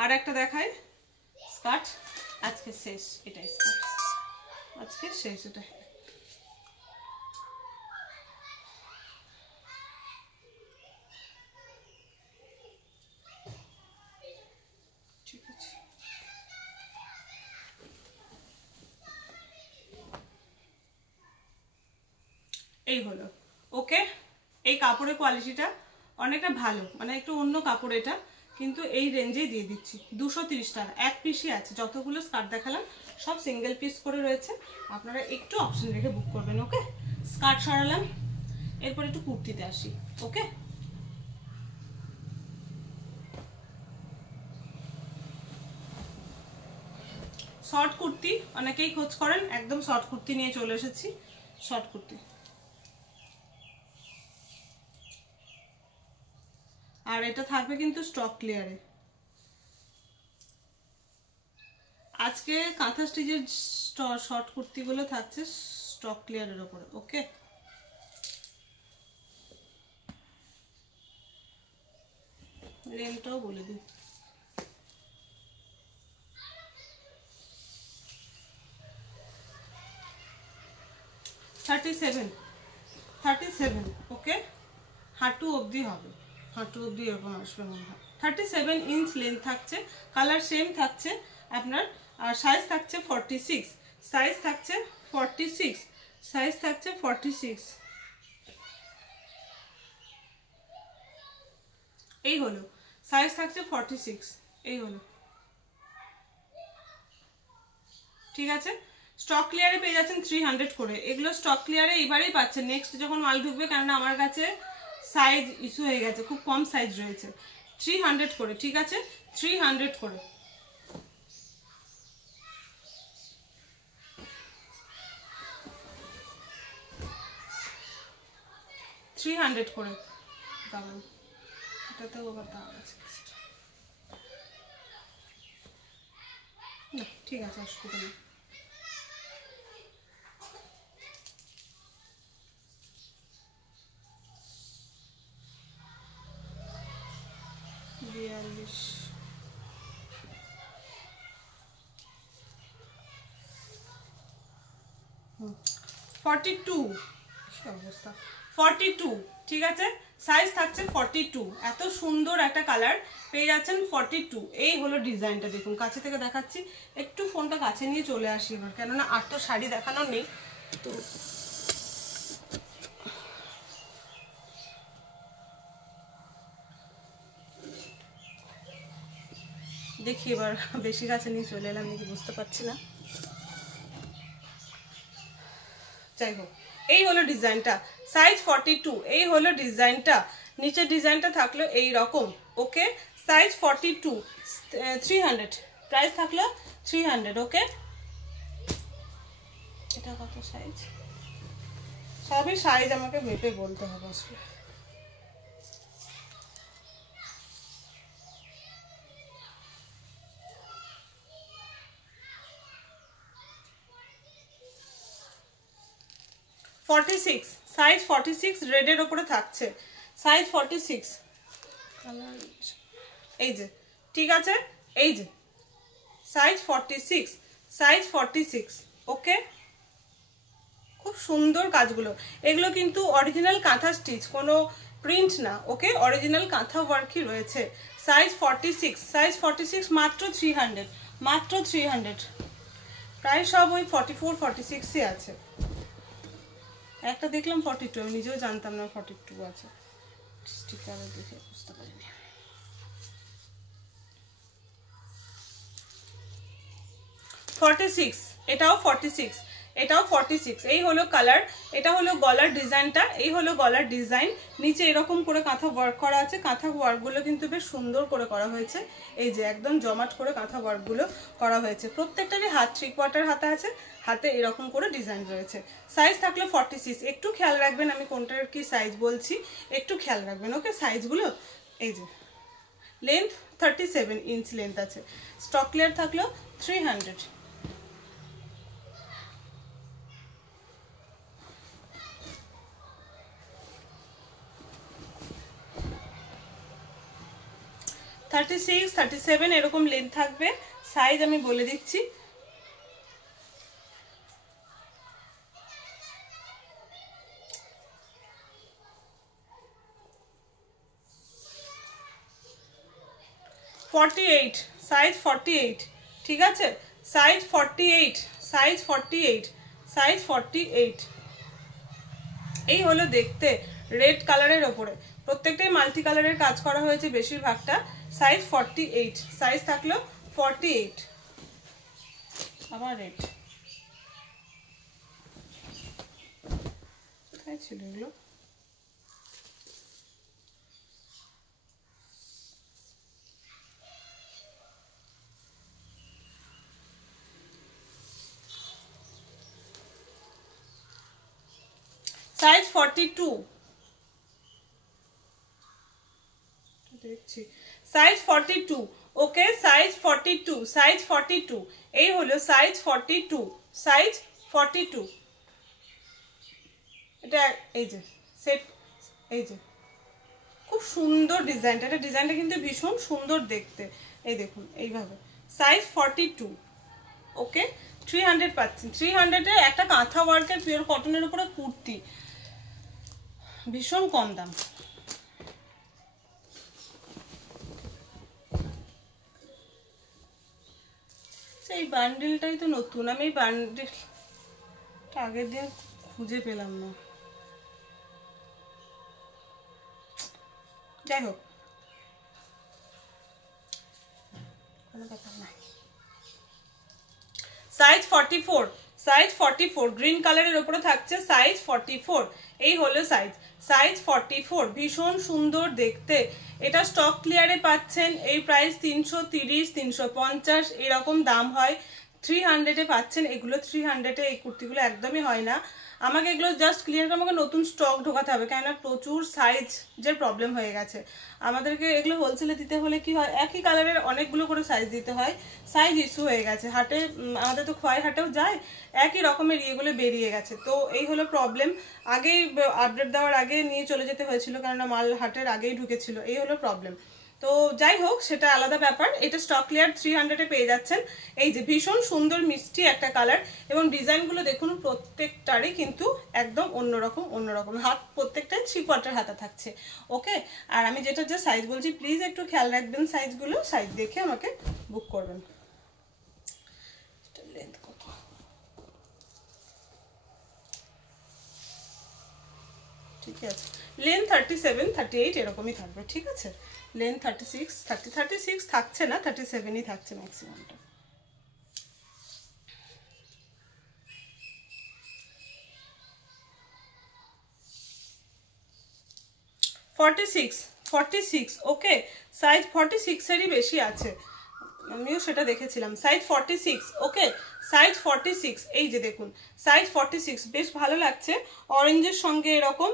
আর একটা দেখায় স্কার্ট, আজকে শেষ এটাই স্কার্ট, আজকে শেষ এটাই। ঠিক আছে, এই হলো। ওকে, এই কাপড়ের কোয়ালিটিটা অনেকটা ভালো, মানে একটু অন্য কাপড় এটা, কিন্তু এই রেঞ্জেই দিয়ে দিচ্ছি। 230 টাকা, এক পিসই আছে। যতগুলো স্কার্ট দেখালাম সব সিঙ্গেল পিস করে রয়েছে, আপনারা একটু অপশন রেখে বুক করবেন। ওকে, স্কার্ট সরালাম, এরপর একটু কুর্তিতে আসি। ওকে, শর্ট কুর্তি অনেকেই খোঁজ করেন, একদম শর্ট কুর্তি নিয়ে চলে এসেছি। শর্ট কুর্তি, আর এটা থাকবে কিন্তু স্টক ক্লিয়ারে। আজকে কাঁথা স্টিচের শর্ট কুর্তিগুলো থাকছে স্টক ক্লিয়ারের ওপরে। ওকে, লেন্থটাও বলে দিই, 37। ওকে, হাঁটু অবধি হবে, হাঁটু অবধি এরকম আসবে মনে হয়। 37 ইঞ্চ লেন্থ থাকছে, কালার সেম থাকছে আপনার, আর সাইজ থাকছে 46, সাইজ থাকছে 46, সাইজ থাকছে 46। এই হলো সাইজ থাকছে 46, এই হলো, ঠিক আছে। স্টক ক্লিয়ারে পেয়ে যাচ্ছেন 300 করে। এগুলো স্টক ক্লিয়ারে এবারেই পাচ্ছেন, নেক্সট যখন মাল ঢুকবে, কেননা আমার কাছে সাইজ ইস্যু হয়ে গেছে, খুব কম সাইজ রয়েছে। 300 করে, ঠিক আছে, 300 করে। করে দাঁড়ান, এটাতেও আবার দাম আছে না, ঠিক আছে, অসুবিধা নেই। অবস্থা 42, ঠিক আছে, সাইজ থাকছে 42। এত সুন্দর একটা কালার পেয়ে যাচ্ছেন 42। এই হলো ডিজাইনটা, দেখুন কাছে থেকে দেখাচ্ছি, একটু ফোনটা কাছে নিয়ে চলে আসি এবার, কেননা আর তো শাড়ি দেখানো নেই। তো দেখি এবার, বেশি কাছে নিয়ে চলে এলাম নাকি বুঝতে পারছি না, যাই হোক। এই হলো ডিজাইনটা, সাইজ 42। এই হলো ডিজাইনটা, নিচের ডিজাইনটা থাকলো এই রকম। ওকে, সাইজ 42, 300, প্রাইস থাকলো 300। ওকে, এটা কত সাইজ, সবই সাইজ আমাকে মেপে বলতে হবে আসলে। সাইজ 46, রেডের ওপরে থাকছে, সাইজ 46। এই যে, ঠিক আছে, এই যে সাইজ 46, সাইজ 46। ওকে, খুব সুন্দর কাজগুলো, এগুলো কিন্তু অরিজিনাল কাঁথা স্টিচ, কোনো প্রিন্ট না। ওকে, অরিজিনাল কাঁথা ওয়ার্কই রয়েছে। সাইজ 46, সাইজ 46, মাত্র 300, মাত্র 300। প্রায় সব ওই 44, 46ই আছে। একটা দেখলাম 42, আমি নিজেও জানতাম না 42 আছে, স্টিকারে দেখে বুঝতে পারিনি। 46, এটাও 46, এটাও 46। এই হলো কালার, এটা হলো গলার ডিজাইনটা, এই হলো গলার ডিজাইন। নিচে এরকম করে কাঁথা ওয়ার্ক করা আছে, কাঁথা ওয়ার্কগুলো কিন্তু বেশ সুন্দর করে করা হয়েছে। এই যে একদম জমাট করে কাঁথা ওয়ার্কগুলো করা হয়েছে, প্রত্যেকটারই হাত 3/4 হাতা আছে, হাতে এরকম করে ডিজাইন রয়েছে। সাইজ থাকলে 46, একটু খেয়াল রাখবেন আমি কোনটার কি সাইজ বলছি, একটু খেয়াল রাখবেন। ওকে, সাইজগুলো এই যে, লেন্থ 37 ইঞ্চ লেন্থ আছে, স্টক ক্লিয়ার থাকলো 300। থার্টি 37 এরকম লেন্থ থাকবে, সাইজ আমি বলে দিচ্ছি। সাইজ 48, ঠিক আছে, সাইজ 48, সাইজ 48, সাইজ 48। এই হলো দেখতে রেড কালারের ওপরে প্রত্যেকটাই মাল্টি কালারের কাজ করা হয়েছে বেশিরভাগটা। সাইজ 48, সাইজ থাকলো 48। আবার রেড কোথায় ছিল এগুলো? সাইজ 42 দেখছি, সাইজ 42। ওকে, সাইজ 42, সাইজ 42। এই হলো সাইজ 42, সাইজ 42। এটা এই যে সেট, এই যে খুব সুন্দর ডিজাইনটা, এটা ডিজাইনটা কিন্তু ভীষণ সুন্দর দেখতে। এই দেখুন এইভাবে, সাইজ 42। ওকে, 300 পাচ্ছেন। 300-এ একটা কাঁথা ওয়ার্কের পিওর কটনের উপরে কুর্তি, ভীষণ কম দাম। এই বান্ডেলটাই তো নতুন, আমি এই বান্ডেলটা আগের দিন খুঁজে পেলাম না। যাই হোক, কোনো ব্যাপার না। সাইজ 44, সাইজ 44 গ্রিন কালারের উপরে থাকছে, সাইজ 44। এই হলো সাইজ, সাইজ 44, ভীষণ সুন্দর দেখতে। এটা স্টক ক্লিয়ারে পাচ্ছেন, এই প্রাইস 330, 350 এরকম দাম হয়। 300-এ পাচ্ছেন এগুলো। 300-এ এই কুর্তিগুলো একদমই হয় না। আমাকে এগুলো জাস্ট ক্লিয়ার করে আমাকে নতুন স্টক ঢোকাতে হবে, কেননা প্রচুর সাইজের প্রবলেম হয়ে গেছে। আমাদেরকে এগুলো হোলসেলে দিতে হলে কি হয়, একই কালারের অনেকগুলো করে সাইজ দিতে হয়, সাইজ ইস্যু হয়ে গেছে। হাটে আমাদের তো খোয়াই হাটেও যায়, একই রকমের ইয়েগুলো বেরিয়ে গেছে। তো এই হলো প্রবলেম। আগেই আপডেট দেওয়ার আগে নিয়ে চলে যেতে হয়েছিল, কেননা মাল হাটের আগেই ঢুকেছিল। এই হলো প্রবলেম। তো যাই হোক, সেটা আলাদা ব্যাপার। এটা স্টক ক্লিয়ার 300-এ পেয়ে যাচ্ছেন। এই যে ভীষণ সুন্দর মিষ্টি একটা কালার, এবং ডিজাইনগুলো দেখুন প্রত্যেকটারই কিন্তু একদম অন্যরকম অন্যরকম। হাত প্রত্যেকটাই 3/4 হাতা থাকছে। ওকে, আর আমি যেটা যে সাইজ বলছি প্লিজ একটু খেয়াল রাখবেন সাইজগুলো, সাইজ দেখে আমাকে বুক করবেন। লেন্থ কত? ঠিক আছে, লেন্থ 37, 38 এরকমই থাকবে। ঠিক আছে, লেন্থ 36, 36 থাকছে না, 37ই থাকছে ম্যাক্সিমামটা। Forty six. ওকে, সাইজ 46-এরই বেশি আছে, আমিও সেটা দেখেছিলাম। সাইজ 46। Okay, size 46। এই যে দেখুন, সাইজ 46 বেশ ভালো লাগছে। অরেঞ্জের সঙ্গে এরকম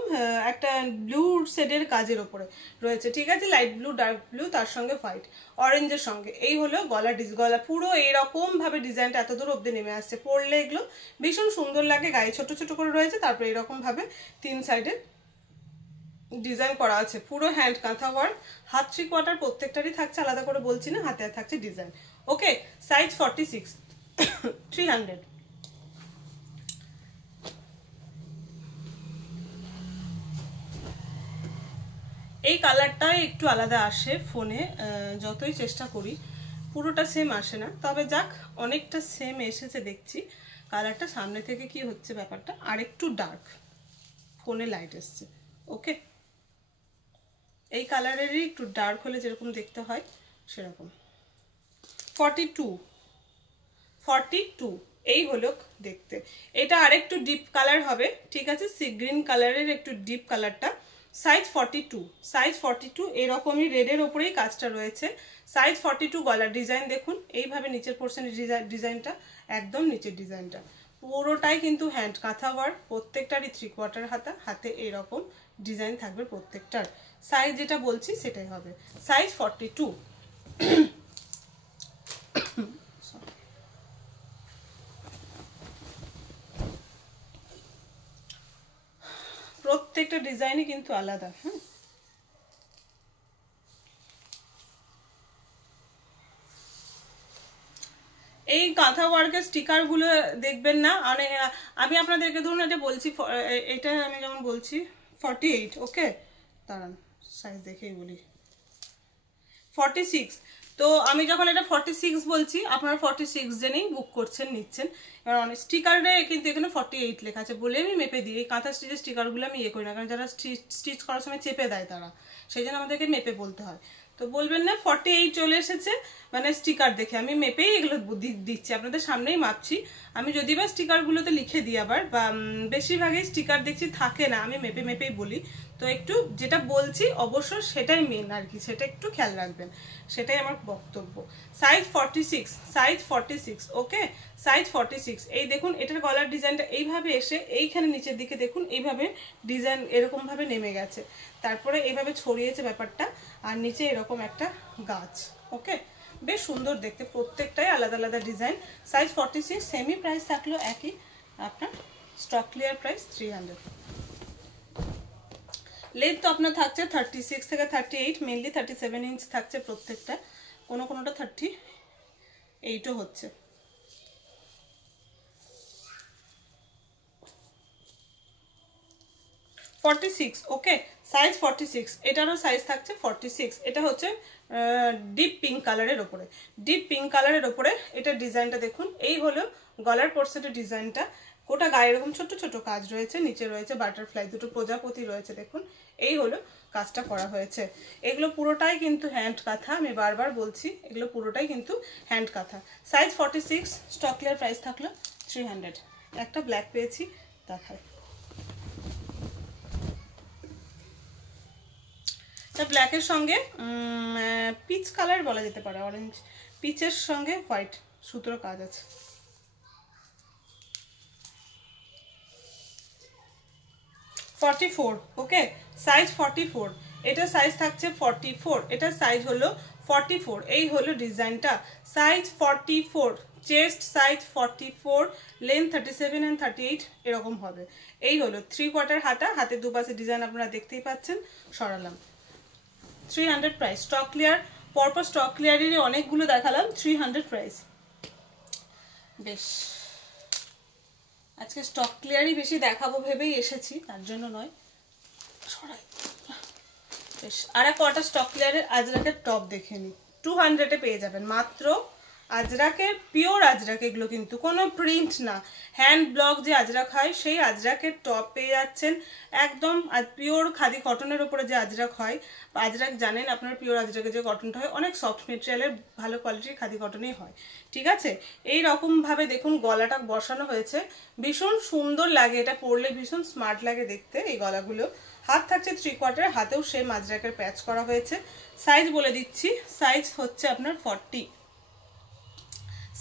একটা ব্লু শেডের কাজের ওপরে রয়েছে। ঠিক আছে, লাইট ব্লু, ডার্ক ব্লু, তার সঙ্গে হোয়াইট, অরেঞ্জের সঙ্গে। এই হলো গলা পুরো এরকম ভাবে ডিজাইনটা এত দূর অব্দি নেমে আসছে। পরলে এগুলো ভীষণ সুন্দর লাগে, গায়ে ছোট ছোট করে রয়েছে, তারপরে এরকম ভাবে 3 সাইডে ডিজাইন করা আছে। পুরো হ্যান্ড কাঁথা ওয়ার্ক, হাত 3/4 প্রত্যেকটারই থাকছে, আলাদা করে বলছি না, হাতে থাকছে ডিজাইন। ওকে, সাইজ 46, 300। এই কালারটা একটু আলাদা আসে ফোনে, যতই চেষ্টা করি পুরোটা সেম আসে না, তবে যাক অনেকটা সেম এসেছে দেখছি। কালারটা সামনে থেকে কি হচ্ছে ব্যাপারটা, আর একটু ডার্ক, ফোনে লাইট এসছে। ওকে, এই কালারেরই একটু ডার্ক হলে যেরকম দেখতে হয় সেরকম। 42 এই হলো দেখতে। এটা আরেকটু ডিপ কালার হবে। ঠিক আছে, সি গ্রিন কালারের একটু ডিপ কালারটা। Size 42, size 42। এরকমই রেডের ওপরেই কাজটা রয়েছে। সাইজ 42। গলার ডিজাইন দেখুন, এইভাবে নিচের পোর্শনের ডিজাইনটা, একদম নিচের ডিজাইনটা পুরোটাই কিন্তু হ্যান্ড কাঁথা ওয়ার্ক। প্রত্যেকটারই 3/4 হাতা, হাতে এরকম ডিজাইন থাকবে প্রত্যেকটার। সাইজ যেটা বলছি সেটাই হবে, সাইজ 42। প্রত্যেকটা ডিজাইনই কিন্তু আলাদা। হ্যাঁ, এই কাঁথা ওয়ার্কের স্টিকারগুলো দেখবেন না, মানে আমি আপনাদেরকে ধরুন এটা বলছি, এটা আমি যেমন বলছি 48। ওকে, দাঁড়ান সাইজ দেখেই বলি। 46, তো আমি যখন এটা 46 বলছি, আপনারা 46 জেনেই বুক করছেন, নিচ্ছেন। এবার অনেক স্টিকারে কিন্তু এখানে 48 লেখা আছে বলে আমি মেপে দিই। এই কাঁথা স্টিচের স্টিকারগুলো আমি করি না, কারণ যারা স্টিচ করার সময় চেপে দেয় তারা, সেই জন্য আমাদেরকে মেপে বলতে হয়। তো বলবেন না 48 চলে এসেছে মানে স্টিকার দেখে, আমি মেপেই এগুলো দিচ্ছি, আপনাদের সামনেই মাপছি। আমি যদি বা স্টিকারগুলোতে লিখে দিই আবার, বা বেশিরভাগই স্টিকার দেখছি থাকে না, আমি মেপে মেপেই বলি। তো একটু যেটা বলছি অবশ্য সেটাই মেন আর কি, সেটা একটু খেয়াল রাখবেন, সেটাই আমার বক্তব্য। Size 46, size 46, okay, size 46। এই দেখুন এটার গলার ডিজাইনটা এইভাবে এসে এইখানে নিচের দিকে দেখুন এইভাবে ডিজাইন এরকমভাবে নেমে গেছে, তারপরে এইভাবে ছড়িয়েছে ব্যাপারটা, আর নিচে এরকম একটা গাছ, ওকে, বেশ সুন্দর দেখতে, প্রত্যেকটাই আলাদা আলাদা ডিজাইন। সাইজ 46, সেমি প্রাইস থাকলো একই, আপনার স্টক ক্লিয়ার প্রাইস 300। লেন্থ তো আপনার থাকছে 36 থেকে 38, মেনলি 37 ইঞ্চ থাকছে প্রত্যেকটা, কোনোটা 38ও হচ্ছে। ওকে, সাইজ 46, এটারও সাইজ থাকছে 46। এটা হচ্ছে ডিপ পিঙ্ক কালারের ওপরে, ডিপ পিঙ্ক কালারের ওপরে এটা ডিজাইনটা দেখুন। এই হলো গলার পোর্শনের ডিজাইনটা, গোটা গায়ে এরকম ছোট ছোট কাজ রয়েছে, নিচে রয়েছে বাটারফ্লাই, দুটো প্রজাপতি রয়েছে দেখুন, এই হলো কাজটা করা হয়েছে। এগুলো পুরোটাই কিন্তু হ্যান্ড কাঁথা, আমি বারবার বলছি এগুলো পুরোটাই কিন্তু হ্যান্ড কাঁথা। সাইজ 46, স্টক ক্লিয়ার প্রাইস থাকলো 300। একটা ব্ল্যাক পেয়েছি, দেখায়। এটা ব্ল্যাকের সঙ্গে পিচ কালার বলা যেতে পারে, অরেঞ্জ পিচের সঙ্গে হোয়াইট সুতোর কাজ আছে। ওকে, সাইজ 44, এটা সাইজ থাকছে 44, এটা সাইজ হলো 44, এই হলো ডিজাইনটা, size 44, chest size 44, length 37 and 38 এরকম হবে। এই হলো 3/4 হাতা, হাতের দুপাশে ডিজাইন আপনারা দেখতেই পাচ্ছেন, সরালাম। 300 প্রাইস, স্টক ক্লিয়ার, পরপর স্টক ক্লিয়ারেরই অনেকগুলো দেখালাম, 300 প্রাইস। বেশ, আজকে স্টক ক্লিয়ারই বেশি দেখাবো ভেবেই এসেছি, তার জন্য নয়। বেশ, আর কটা স্টক ক্লিয়ারের আজরাকের টপ দেখে নিই, 200-এ পেয়ে যাবেন মাত্র। আজরাকের পিওর আজরাক, এগুলো কিন্তু কোনো প্রিন্ট না, হ্যান্ড ব্লক যে আজরাক হয় সেই আজরাকের টপ পেয়ে যাচ্ছেন একদম। আর পিওর খাদি কটনের উপরে যে আজরাক হয়, আজরাক জানেন আপনার পিওর আজরাকের যে কটনটা হয় অনেক সফট মেটেরিয়ালের, ভালো কোয়ালিটির খাদি কটনেই হয়, ঠিক আছে। এই রকমভাবে দেখুন গলাটা বসানো হয়েছে, ভীষণ সুন্দর লাগে, এটা পরলে ভীষণ স্মার্ট লাগে দেখতে এই গলাগুলো। হাত থাকছে 3/4, হাতেও সেম আজরাকের প্যাচ করা হয়েছে। সাইজ বলে দিচ্ছি, সাইজ হচ্ছে আপনার 40,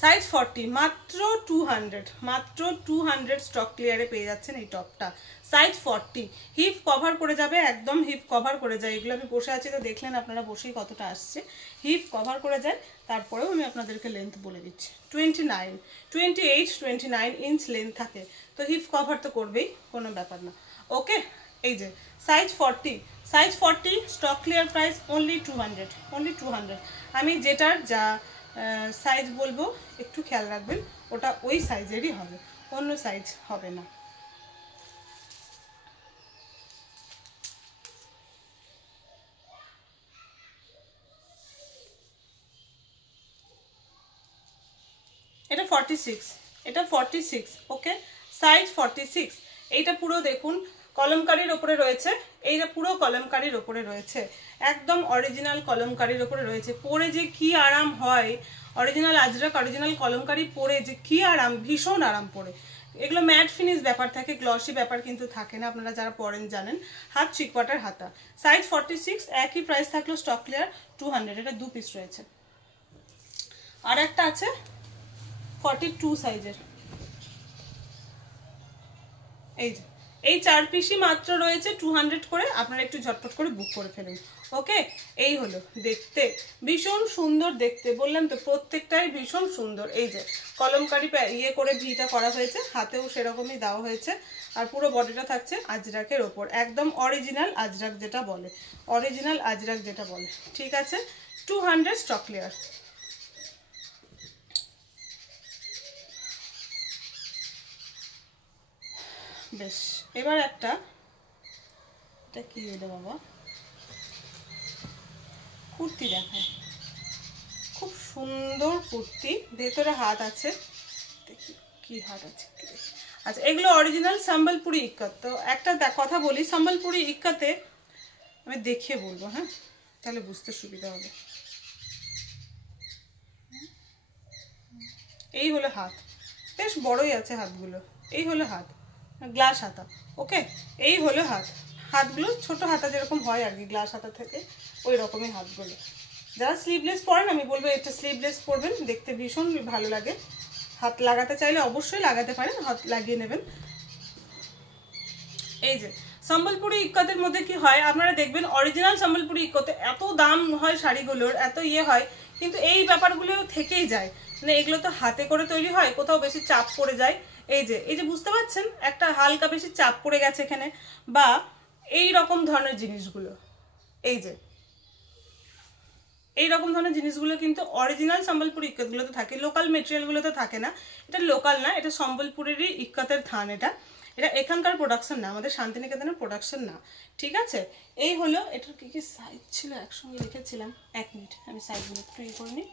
সাইজ 40, মাত্র 200, মাত্র 200 স্টক ক্লিয়ারে পেয়ে যাচ্ছেন এই টপটা। সাইজ 40, হিপ কভার করে যাবে, একদম হিপ কভার করে যায়, এগুলো আমি বসে আছি তো দেখলেন আপনারা বসেই কতটা আসছে, হিপ কভার করে যায়। তারপরেও আমি আপনাদেরকে লেন্থ বলে দিচ্ছি, 29, 28, 29 ইঞ্চ লেন্থ থাকে, তো হিপ কভার তো করবেই, কোনো ব্যাপার না, ওকে। এই যে size 40, size 40, stock clear price only 200, only 200। আমি যেটার যা সাইজ বলবো একটু খেয়াল রাখবেন, ওটা ওই সাইজেরই হবে, অন্য সাইজ হবে না। এটা 46, এটা 46, ওকে, সাইজ 46। এইটা পুরো দেখুন কলমকারির ওপরে রয়েছে, এইটা পুরো কলমকারির ওপরে রয়েছে, একদম অরিজিনাল কলমকারির ওপরে রয়েছে, পরে যে কি আরাম হয়, অরিজিনাল আজরাক অরিজিনাল কলমকারি পরে যে কি আরাম, ভীষণ আরাম পরে। এগুলো ম্যাট ফিনিশ ব্যাপার থাকে, গ্লসি ব্যাপার কিন্তু থাকে না, আপনারা যারা পরেন জানেন। হাত 3/4 হাতা, সাইজ 46, একই প্রাইস থাকলো স্টক ক্লিয়ার 200, এটা 2 পিস রয়েছে। আর একটা আছে 42 সাইজের, এই যে এই 4 পিসই মাত্র রয়েছে 200 করে, আপনারা একটু ঝটপট করে বুক করে ফেলুন, ওকে। এই হলো দেখতে, ভীষণ সুন্দর দেখতে, বললাম তো প্রত্যেকটাই ভীষণ সুন্দর। এই যে কলমকারি ইয়ে করে ভিটা করা হয়েছে, হাতেও সেরকমই দেওয়া হয়েছে, আর পুরো বডিটা থাকছে আজরাকের ওপর, একদম অরিজিনাল আজরাক যেটা বলে, অরিজিনাল আজরাক যেটা বলে, ঠিক আছে। 200 স্টক ক্লিয়ার। বেশ, এবার একটা, এটা কি হলো বাবা, কুর্তি দেখায়, খুব সুন্দর কুর্তি, ভেতরে হাত আছে, দেখি কি হাত আছে। আচ্ছা, এগুলো অরিজিনাল সম্বলপুরি ইক্কত। তো একটা কথা বলি, সম্বলপুরি ইক্কতে আমি দেখিয়ে বলবো, হ্যাঁ, তাহলে বুঝতে সুবিধা হবে। এই হলো হাত, বেশ বড়ই আছে হাতগুলো। এই হলো হাত, গ্লাস হাতা। ওকে, এই হলো হাত। হাতগুলো ছোট হাতা যেরকম হয় আর কি, গ্লাস হাতা থেকে ওই রকমই হাতগুলো। যারা স্লিভলেস পরেন আমি বলবো এটা স্লিভলেস পরবেন, দেখতে ভীষণ ভালো লাগে। হাত লাগাতে চাইলে অবশ্যই লাগাতে পারেন, হাত লাগিয়ে নেবেন। এই যে সম্বলপুরি ইক্কতের মধ্যে কি হয় আপনারা দেখবেন, অরিজিনাল সম্বলপুরি ইক্কতে এত দাম হয় শাড়িগুলোর, এত হয়, কিন্তু এই ব্যাপারগুলো থেকেই যায়। মানে এগুলো তো হাতে করে তৈরি হয়, কোথাও বেশি চাপ পড়ে যায়। এই যে বুঝতে পারছেন, একটা হালকা বেশি চাপ পড়ে গেছে এখানে, বা এই রকম ধরনের জিনিসগুলো, এই রকম ধরনের জিনিসগুলো কিন্তু অরিজিনাল সম্বলপুরি ইক্কতগুলোতে থাকে, লোকাল মেটেরিয়ালগুলোতে থাকে না। এটা লোকাল না, এটা সম্বলপুরেরই ইক্কতের থান। এটা এখানকার প্রোডাকশন না, আমাদের শান্তিনিকেতনের প্রোডাকশন না, ঠিক আছে। এই হলো, এটার কি কি সাইজ ছিল একসঙ্গে লিখেছিলাম, 1 মিনিট আমি সাইজগুলো একটু করে নিই।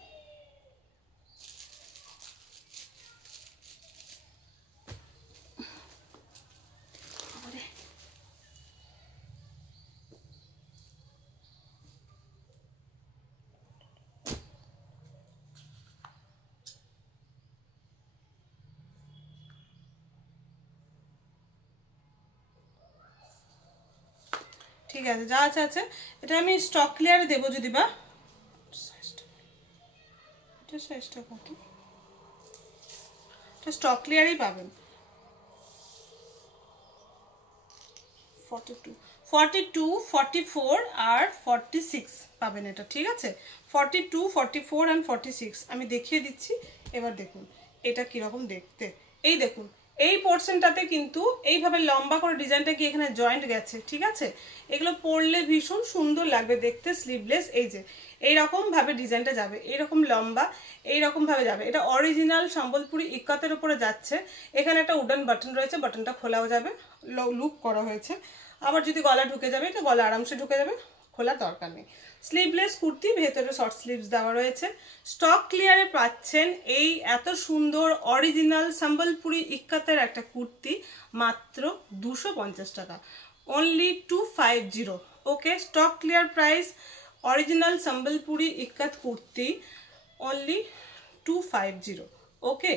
ঠিক আছে, যা আছে আছে। এটা আমি স্টক ক্লিয়ারে দেবো যদি, বা এটা সাইজটা কত, এটা স্টক ক্লিয়ারেই পাবেন। 42, 44 আর 46 পাবেন এটা, ঠিক আছে। 42, 44 and 46 আমি দেখিয়ে দিচ্ছি। এবার দেখুন এটা কিরকম দেখতে। এই দেখুন, এই পোর্শনটাতে কিন্তু এইভাবে লম্বা করে ডিজাইনটা কি এখানে জয়েন্ট গেছে, ঠিক আছে। এগুলো পরলে ভীষণ সুন্দর লাগবে দেখতে, স্লিভলেস। এই যে এইরকম ভাবে ডিজাইনটা যাবে, এইরকম লম্বা, এইরকম ভাবে যাবে। এটা অরিজিনাল সম্বলপুরি ইক্কতের উপরে যাচ্ছে। এখানে একটা উডেন বাটন রয়েছে, বাটনটা খোলাও যাবে, লুপ করা হয়েছে। আবার যদি গলা ঢুকে যাবে, এটা গলা আরামসে ঢুকে যাবে, খোলার দরকার নেই। স্লিভলেস কুর্তি, ভেতরে শর্ট স্লিভস দেওয়া রয়েছে। স্টক ক্লিয়ারে পাচ্ছেন এই এত সুন্দর অরিজিনাল সম্বলপুরি ইক্কতের একটা কুর্তি মাত্র 250 টাকা, only 250। Okay, stock clear price original Sambalpuri ikat kurti only 250। Okay,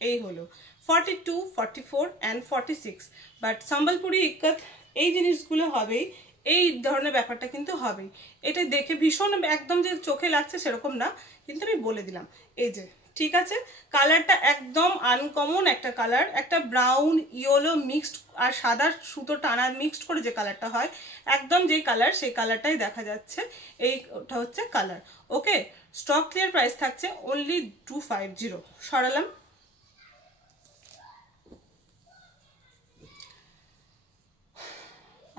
এই হলো 42, 44 and 46। বাট সম্বলপুরি ইক্কত এই জিনিসগুলো হবেই, এই ধরনের ব্যাপারটা কিন্তু হবেই। এটা দেখে ভীষণ একদম যে চোখে লাগছে সেরকম না, কিন্তু আমি বলে দিলাম। এই যে, ঠিক আছে, কালারটা একদম আনকমন একটা কালার, একটা ব্রাউন ইয়েলো মিক্সড আর সাদা সুতো টানা মিক্সড করে যে কালারটা হয়, একদম যেই কালার সেই কালারটাই দেখা যাচ্ছে। এইটা হচ্ছে কালার। ওকে, স্টক ক্লিয়ার প্রাইস থাকছে অনলি 250। সরালাম।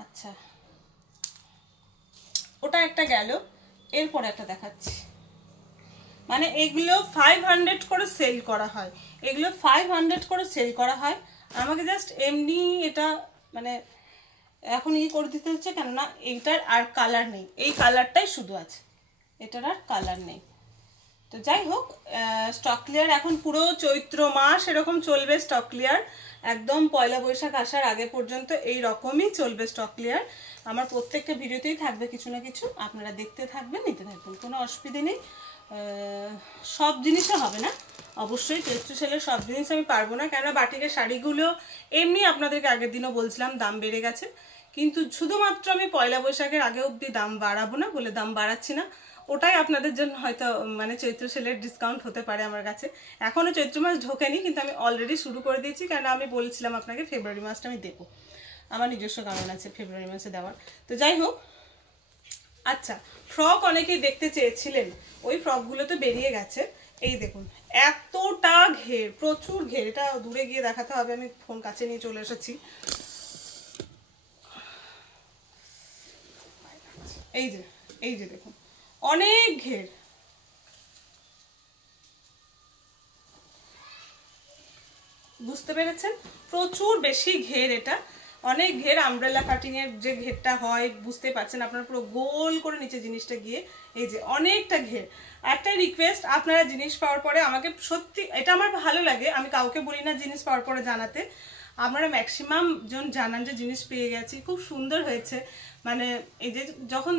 আচ্ছা, ওটা একটা গেল, এরপর একটা দেখাচ্ছি। মানে এগুলো 500 করে সেল করা হয়, এগুলো 500 করে সেল করা হয়। আমাকে জাস্ট এমনি এটা মানে এখন করে দিতে হচ্ছে, কেননা এইটার আর কালার নেই, এই কালারটাই শুধু আছে, এটার আর কালার নেই। তো যাই হোক, স্টক ক্লিয়ার এখন পুরো চৈত্র মাস এরকম চলবে স্টক ক্লিয়ার, একদম পয়লা বৈশাখ আসার আগে পর্যন্ত এই রকমই চলবে স্টক ক্লিয়ার। আমার প্রত্যেকটা ভিডিওতেই থাকবে কিছু না কিছু, আপনারা দেখতে থাকবেন, নিতে থাকবেন, কোনো অসুবিধে নেই। সব জিনিসও হবে না অবশ্যই, চৈত্র সেলের সব জিনিস আমি পারবো না, কেননা বাটিকের শাড়িগুলো এমনি আপনাদেরকে আগের দিনও বলছিলাম দাম বেড়ে গেছে, কিন্তু শুধুমাত্র আমি পয়লা বৈশাখের আগে অবধি দাম বাড়াবো না বলে দাম বাড়াচ্ছি না। ওটাই আপনাদের জন্য হয়তো মানে চৈত্র সেলের ডিসকাউন্ট হতে পারে আমার কাছে। এখনও চৈত্র মাস ঢোকেনি, কিন্তু আমি অলরেডি শুরু করে দিয়েছি, কারণ আমি বলছিলাম আপনাকে ফেব্রুয়ারি মাসটা আমি দেবো, আমার নিজস্ব কারণ আছে ফেব্রুয়ারি মাসে দেওয়ার। তো যাই হোক, আচ্ছা, ফ্রক অনেকেই দেখতে চেয়েছিলেন, ওই ফ্রকগুলো তো বেরিয়ে গেছে। এই দেখুন, এতটা ঘের, প্রচুর ঘের, এটা দূরে গিয়ে দেখাতে হবে, আমি ফোন কাছে নিয়ে চলে এসেছি। এই যে দেখুন, অনেক ঘের, বুঝতে পেরেছেন, প্রচুর বেশি ঘের এটা। অনেক ঘের আমব্রেলা কাটিংয়ের যে ঘেরটা হয় বুঝতে পারছেন আপনারা, পুরো গোল করে নিচে জিনিসটা গিয়ে এই যে অনেকটা ঘের। একটাই রিকোয়েস্ট, আপনারা জিনিস পাওয়ার পরে আমাকে সত্যি, এটা আমার ভালো লাগে, আমি কাউকে বলি না জিনিস পাওয়ার পরে জানাতে, আপনারা ম্যাক্সিমাম জন জানান যে জিনিস পেয়ে গেছি, খুব সুন্দর হয়েছে। মানে এই যে যখন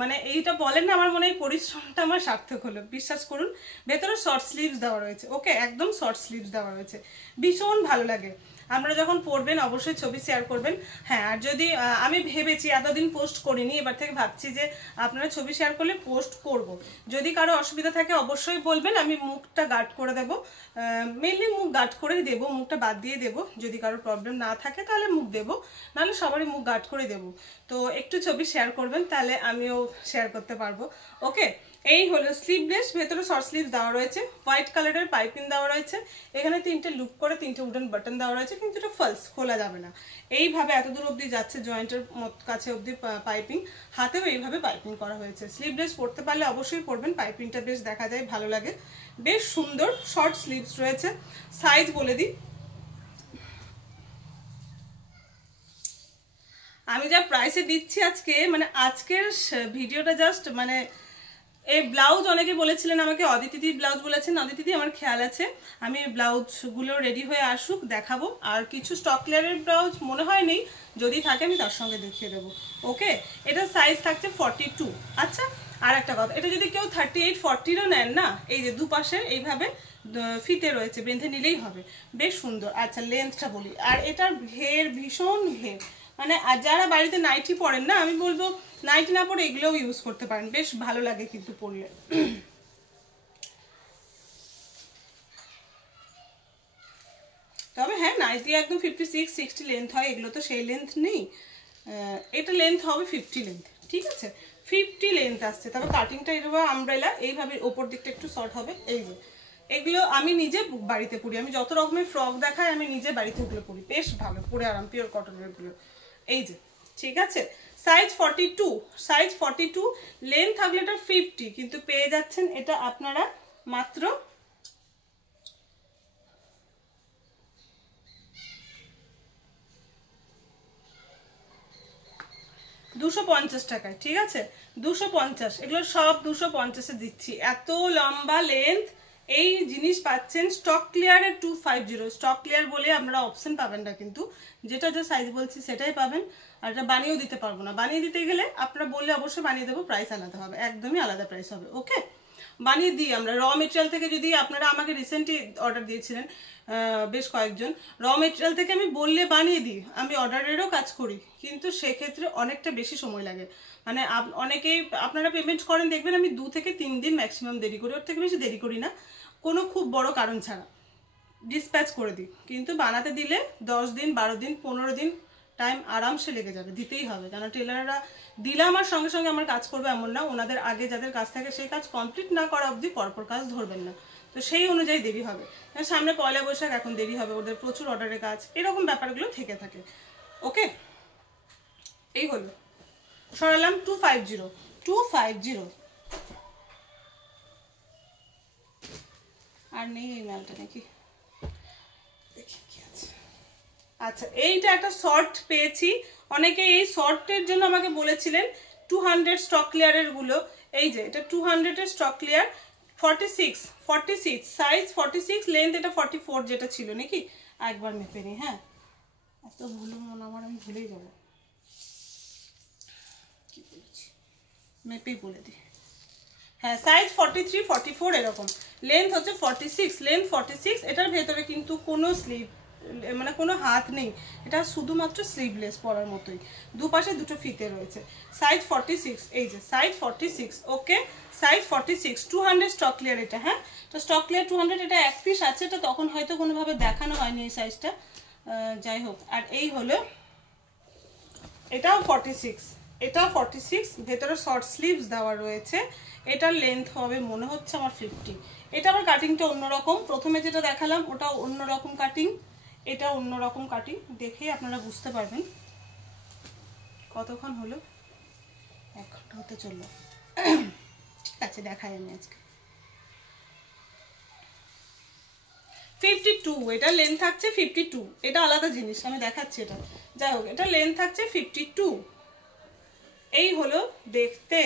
মানে এইটা বলেন না, আমার মনে হয় পরিশ্রমটা আমার সার্থক হলো, বিশ্বাস করুন। ভেতরে শর্ট স্লিভস দেওয়া রয়েছে, ওকে, একদম শর্ট স্লিভস দেওয়া রয়েছে, ভীষণ ভালো লাগে। আপনারা যখন পড়বেন অবশ্যই ছবি শেয়ার করবেন। হ্যাঁ, আর যদি আমি ভেবেছি, এতদিন পোস্ট করিনি, এবার থেকে ভাবছি যে আপনারা ছবি শেয়ার করলে পোস্ট করব। যদি কারো অসুবিধা থাকে অবশ্যই বলবেন, আমি মুখটা গার্ড করে দেবো, মেনলি মুখ গার্ড করেই দেবো, মুখটা বাদ দিয়ে দেবো। যদি কারো প্রবলেম না থাকে তাহলে মুখ দেবো, নাহলে সবারই মুখ গার্ড করে দেবো। তো একটু ছবি শেয়ার করবেন, তাহলে আমিও শেয়ার করতে পারবো। ওকে, এই হলো স্লিভলেস, ভেতরে শর্ট স্লিভ দেওয়া রয়েছে, হোয়াইট কালারের পাইপিং দেওয়া রয়েছে, এখানে 3টে লুপ করে 3টে উডেন বাটন দেওয়া রয়েছে, কিন্তু এটা ফলস, খোলা যাবে না। এইভাবে এত দূর অবধি যাচ্ছে, জয়েন্টের কাছে অবধি পাইপিং, হাতেও এইভাবে পাইপিং করা হয়েছে। স্লিভলেস পরতে পারলে অবশ্যই পরবেন, পাইপিংটা বেশ দেখা যায়, ভালো লাগে, বেশ সুন্দর। শর্ট স্লিভস রয়েছে। সাইজ বলে দিই, আমি যা প্রাইসে দিচ্ছি আজকে, মানে আজকের ভিডিওটা জাস্ট মানে এই ব্লাউজ, অনেকে বলেছিলেন আমাকে, অদিতিদি ব্লাউজ বলেছেন, অদিতিদি আমার খেয়াল আছে, আমি ব্লাউজগুলো রেডি হয়ে আসুক দেখাবো। আর কিছু স্টক ক্লিয়ারের ব্লাউজ মনে হয় নেই, যদি থাকে আমি তার সঙ্গে দেখিয়ে দেবো। ওকে, এটা সাইজ থাকছে 42। আচ্ছা, আর একটা কথা, এটা যদি কেউ 38-40রও নেন না, এই যে দুপাশে এইভাবে ফিতে রয়েছে, বেঁধে নিলেই হবে, বেশ সুন্দর। আচ্ছা, লেন্থটা বলি, আর এটার ঘের ভীষণ ঘের, মানে আর যারা বাড়িতে নাইটি পরেন না, আমি বলবো নাইটি না পরে এগুলোও ইউজ করতে পারেন, বেশ ভালো লাগে কিন্তু পরলে। তবে হ্যাঁ, নাইটি একদম 56-60 লেন্থ হয়, এগুলো তো সেই লেন্থ নেই, এটা লেন্থ হবে 50 লেন্থ, ঠিক আছে, 50 লেন্থ আসছে। তবে কাটিংটা এরকম আমব্রেলা, এইভাবে ওপর দিকটা একটু শর্ট হবে। এই যে এগুলো আমি নিজে বাড়িতে পরি, আমি যত রকমের ফ্রক দেখাই আমি নিজে বাড়িতে ওগুলো পরি, বেশ ভালো, পরে আরাম, পিওর কটনের গুলো। এই যে, ঠিক আছে, সাইজ 42, সাইজ 42, লেন্থ থাকলে এটা 50, কিন্তু পেয়ে যাচ্ছেন এটা আপনারা মাত্র 250 টাকায়, ঠিক আছে, 250, এগুলো সব 250-এ দিচ্ছি। এত লম্বা লেন্থ, এই জিনিস পাচ্ছেন স্টক ক্লিয়ারের 250। স্টক ক্লিয়ার বলে আমরা অপশন পাবেন না, কিন্তু যেটা যে সাইজ বলছি সেটাই পাবেন। আর এটা বানিয়েও দিতে পারবো না, বানিয়ে দিতে গেলে আপনারা বললে অবশ্যই বানিয়ে দেবো, প্রাইস আলাদা হবে, একদমই আলাদা প্রাইস হবে। ওকে, বানিয়ে দিই আমরা র মেটেরিয়াল থেকে। যদি আপনারা আমাকে রিসেন্টলি অর্ডার দিয়েছিলেন বেশ কয়েকজন, র মেটেরিয়াল থেকে আমি বললে বানিয়ে দিই, আমি অর্ডারেরও কাজ করি, কিন্তু সেক্ষেত্রে অনেকটা বেশি সময় লাগে। মানে অনেকেই আপনারা পেমেন্ট করেন, দেখবেন আমি 2 থেকে 3 দিন ম্যাক্সিমাম দেরি করি, ওর থেকে বেশি দেরি করি না, কোনো খুব বড় কারণ ছাড়া ডিসপ্যাচ করে দিই। কিন্তু বানাতে দিলে 10 দিন, 12 দিন, 15 দিন টাইম আরামসে লেগে যাবে, দিতেই হবে। কারণ টেলাররা দিলাম আর সঙ্গে সঙ্গে আমার কাজ করবে এমন না, ওনাদের আগে যাদের কাজ থাকে সেই কাজ কমপ্লিট না করা অবধি পরপর কাজ ধরবেন না, তো সেই অনুযায়ী দেরি হবে। সামনে পয়লা বৈশাখ, এখন দেরি হবে, ওদের প্রচুর অর্ডারের কাজ, এরকম ব্যাপারগুলো থেকে থাকে। ওকে, এই হলো, সরালাম 250 আর নেই এই মালটা নাকি, দেখি কি আছে। আচ্ছা, এইটা একটা শর্ট পেয়েছি, অনেকে এই শর্টের জন্য আমাকে বলেছিলেন 200 স্টক ক্লিয়ারের গুলো। এই যে এটা 200-এর স্টক ক্লিয়ার, 46 সাইজ, 46 লেন্থ, এটা 44 যেটা ছিল নাকি, একবার মেপে নিই। হ্যাঁ, এত ভুলো মন আমার, আমি ভুলেই যাবো, কি বলছি, মেপেই বলে দিই। হ্যাঁ, সাইজ 43-44 এরকম, লেন্থ হচ্ছে 46, লেন্থ 46। এটার ভেতরে কিন্তু কোনো স্লিভ, মানে কোনো হাত নেই, এটা শুধুমাত্র স্লিভলেস পরার মতোই, দুপাশে দুটো ফিতে রয়েছে। সাইজ 46, এই যে size 46। Okay, size 46, 200 stock clear এটা। হ্যাঁ, তো স্টক ক্লিয়ার 200, এটা এক পিস আছে, এটা তখন হয়তো কোনোভাবে দেখানো হয়নি এই সাইজটা, যাই হোক। আর এই হলো, এটাও 46, এটাও 46, ভেতরে শর্ট স্লিভস দেওয়া রয়েছে, এটার লেন্থ হবে মনে হচ্ছে আমার 50। এটা আবার কাটিংটা অন্যরকম, প্রথমে যেটা দেখালাম ওটা অন্যরকম কাটিং, এটা অন্যরকম কাটিং, দেখে আপনারা বুঝতে পারবেন। কতক্ষণ হলো, 1 ঘন্টা হতে চললো, ঠিক আছে, দেখাই আমি আজকে। 52, এটা লেন্থ থাকছে 52, এটা আলাদা জিনিস, আমি দেখাচ্ছি এটা। যাই হোক, এটা লেন্থ থাকছে 52। এই হলো দেখতে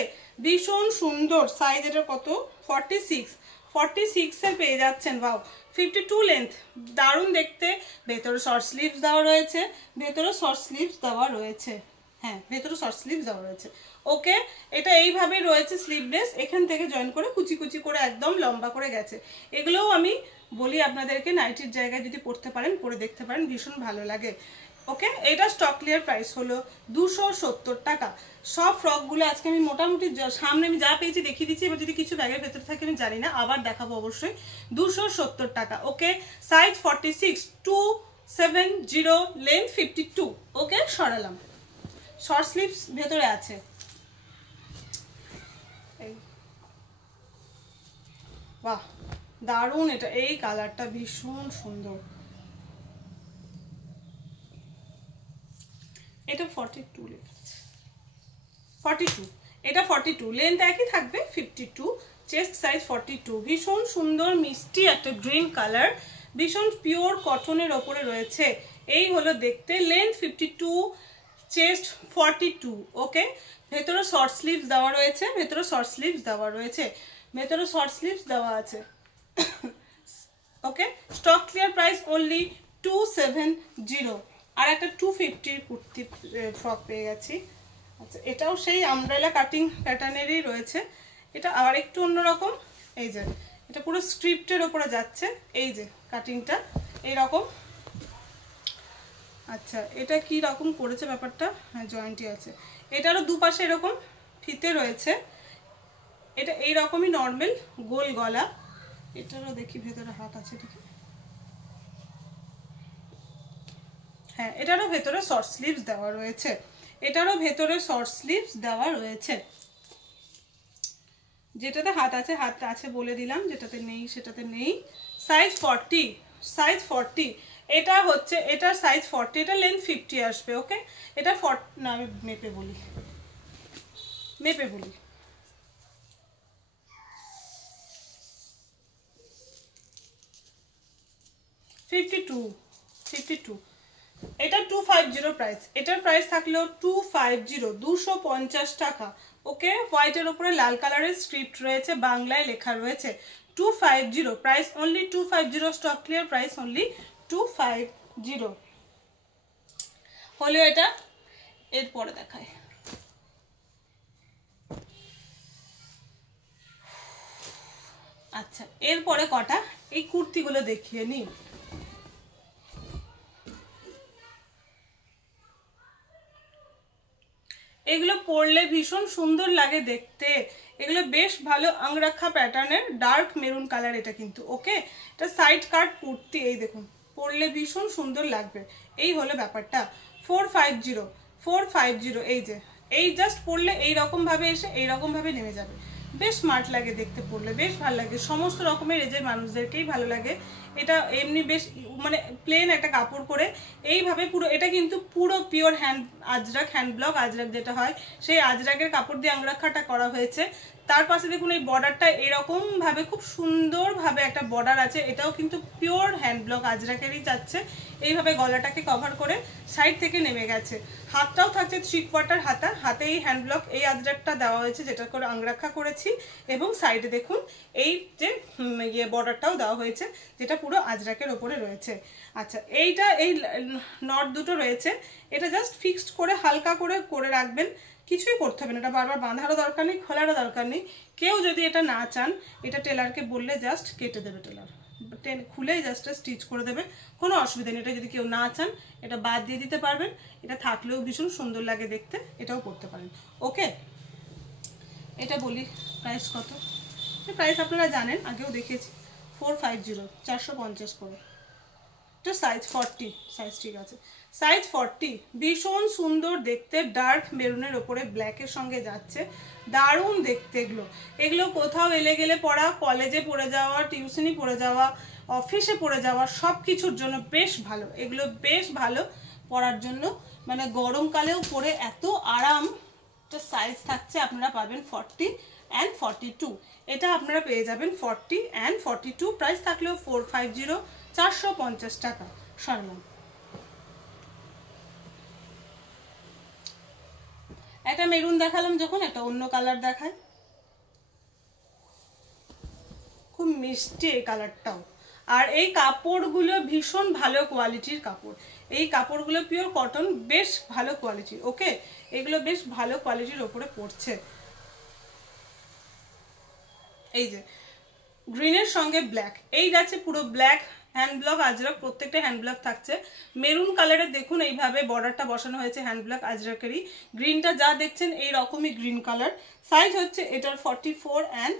ভীষণ সুন্দর সাইজ। এটা কত? 46 এর পেয়ে যাচ্ছেন। বাও, 52 লেন্থ, দারুণ দেখতে। ভেতরে শর্ট স্লিভস দেওয়া রয়েছে, ভেতরে শর্ট স্লিভস দেওয়া রয়েছে, হ্যাঁ ভেতরে শর্ট স্লিভস দেওয়া রয়েছে। ওকে, এটা এইভাবেই রয়েছে স্লিভলেস, এখান থেকে জয়েন করে কুচি কুচি করে একদম লম্বা করে গেছে। এগুলোও আমি বলি আপনাদেরকে নাইটির জায়গায় যদি পরতে পারেন, পরে দেখতে পারেন, ভীষণ ভালো লাগে। ওকে, এটা স্টক ক্লিয়ার প্রাইস হলো 270 টাকা। সব ফ্রকগুলো আজকে আমি মোটামুটি সামনে আমি যা পেয়েছি দেখিয়ে দিচ্ছি, এবার যদি কিছু ব্যাগের ভেতর থাকে আমি জানি না, আবার দেখাবো অবশ্যই। 270 টাকা। ওকে, সাইজ 46, 270, লেন্থ 52। ওকে, সরালাম। শর্ট স্লিভস ভেতরে আছে। বাহ, দারুণ, এটা এই কালারটা ভীষণ সুন্দর। এটা 42 লেখা আছে, 42, এটা 42, লেন্থ একই থাকবে 52, চেস্ট সাইজ 42। ভীষণ সুন্দর মিষ্টি একটা গ্রিন কালার, ভীষণ পিওর কটনের ওপরে রয়েছে। এই হলো দেখতে, লেন্থ 52, চেস্ট 42। ওকে, ভেতরে শর্ট স্লিভস দেওয়া রয়েছে, ভেতরে শর্ট স্লিভস দেওয়া রয়েছে, ভেতরে শর্ট স্লিভস দেওয়া আছে। ওকে, স্টক ক্লিয়ার প্রাইস অনলি 270। আর একটা 250 কুর্তি ফ্রক পেয়ে গেছি। আচ্ছা, এটাও সেই আমব্রেলা কাটিং প্যাটার্নেরই রয়েছে, এটা আবার একটু অন্যরকম। এই যে এটা পুরো স্ক্রিপ্টের ওপরে যাচ্ছে, এই যে কাটিংটা এইরকম। আচ্ছা, এটা কি রকম করেছে ব্যাপারটা, হ্যাঁ জয়েন্টই আছে। এটারও দুপাশে এরকম ফিতে রয়েছে, এটা এইরকমই নর্মাল গোল গলা। এটারও দেখি ভেতরে হাত আছে ঠিক, হ্যাঁ এটারও ভেতরে শর্ট স্লিভস দেওয়া রয়েছে, এটারও ভেতরে শর্ট স্লিভস দেওয়া রয়েছে। যেটাতে হাত আছে বলে দিলাম, যেটাতে নেই সেটাতে নেই। সাইজ 40, সাইজ 40, এটা হচ্ছে এটার সাইজ 40, এটা লেন্থ 50 আসবে। ওকে, এটা 40 না, আমি মেপে বলি 52। এটা 250 প্রাইস, এটার প্রাইস থাকলো 250 টাকা। ওকে, হোয়াইটের উপরে লাল কালারের স্ক্রিপ্ট রয়েছে, বাংলায় লেখা রয়েছে 250, price only 250, stock clear price only 250 হলো এটা। এরপরে দেখায়, আচ্ছা এরপরে কটা এই কুর্তিগুলো দেখিয়ে নিই। এগুলো পরলে ভীষণ সুন্দর লাগে দেখতে, এগুলো বেশ ভালো আংরাখা প্যাটার্নের ডার্ক মেরুন কালার এটা কিন্তু। ওকে, এটা সাইড কাট কুর্তি, এই দেখুন পরলে ভীষণ সুন্দর লাগবে। এই হলো ব্যাপারটা, 450, এই যে এই জাস্ট পরলে এইরকম ভাবে এসে এইরকম ভাবে নেমে যাবে, বেশ স্মার্ট লাগে দেখতে, পরলে বেশ ভালো লাগে, সমস্ত রকমের এজের মানুষদেরকেই ভালো লাগে। এটা এমনি বেশ মানে প্লেন একটা কাপড় করে এইভাবে পুরো, এটা কিন্তু পুরো pure Ajrak hand block Ajrak যেটা হয় সেই আজরাকের কাপড় দিয়ে আংরাখাটা করা হয়েছে। তার পাশে দেখুন এই বর্ডারটা এরকম ভাবে খুব সুন্দর ভাবে একটা বর্ডার আছে, এটাও কিন্তু পিওর হ্যান্ড ব্লক আজরাকেরই যাচ্ছে। এইভাবে গলাটাকে কভার করে সাইড থেকে নেমে গেছে, হাতটাও থাকছে 3/4 হাতা, হাতে এই হ্যান্ড ব্লক এই আজরাকটা দেওয়া হয়েছে যেটা করে আংরাখা করেছি, এবং সাইডে দেখুন এই যে বর্ডারটাও দেওয়া হয়েছে যেটা পুরো আজরাকের ওপরে রয়েছে। আচ্ছা, এইটা এই নট দুটো রয়েছে, এটা জাস্ট ফিক্সড করে হালকা করে রাখবেন, কিছুই করতে হবে না, এটা বারবার বাঁধারও দরকার নেই, খোলারও দরকার নেই। কেউ যদি এটা না চান, এটা টেলারকে বললে জাস্ট কেটে দেবে, টেলার খুলেই জাস্ট স্টিচ করে দেবে, কোনো অসুবিধা নেই। এটা যদি কেউ না চান এটা বাদ দিয়ে দিতে পারবেন, এটা থাকলেও ভীষণ সুন্দর লাগে দেখতে, এটাও করতে পারেন। ওকে, এটা বলি প্রাইস কত, প্রাইস আপনারা জানেন, আগেও দেখেছি, 450, 450 করে। এটা সাইজ 40, সাইজ ঠিক আছে, সাইজ 40, ভীষণ সুন্দর দেখতে, ডার্ক মেরুনের ওপরে ব্ল্যাকের সঙ্গে যাচ্ছে, দারুণ দেখতে। এগুলো কোথাও এলে গেলে পড়া, কলেজে পড়ে যাওয়া, টিউশনি পড়ে যাওয়া, অফিসে পড়ে যাওয়া, সব কিছুর জন্য বেশ ভালো, এগুলো বেশ ভালো পরার জন্য, মানে গরমকালেও পরে এত আরাম। সাইজ থাকছে আপনারা পাবেন 40, অ্যান্ড 42। এটা আপনারা পেয়ে যাবেন 40 অ্যান্ড 42, প্রাইস থাকলেও 450, 450 টাকা। সরলাম। একটা মেরুন দেখালাম যখন, একটা অন্য কালার দেখায়, খুব মিষ্টি এই কালারটাও। আর এই কাপড়গুলো ভীষণ ভালো কোয়ালিটির কাপড়, এই কাপড়গুলো পিওর কটন, বেশ ভালো কোয়ালিটির। ওকে, এগুলো বেশ ভালো কোয়ালিটির ওপরে পড়ছে। এই যে গ্রিনের সঙ্গে ব্ল্যাক, এই যাচ্ছে পুরো ব্ল্যাক হ্যান্ড ব্লক আজরাক, প্রত্যেকটা হ্যান্ড ব্লক থাকছে। মেরুন কালারের দেখুন এইভাবে বর্ডারটা বসানো হয়েছে হ্যান্ড ব্লক আজরাকেরই। গ্রিনটা যা দেখছেন এই রকমই গ্রিন কালার। সাইজ হচ্ছে এটার 44 অ্যান্ড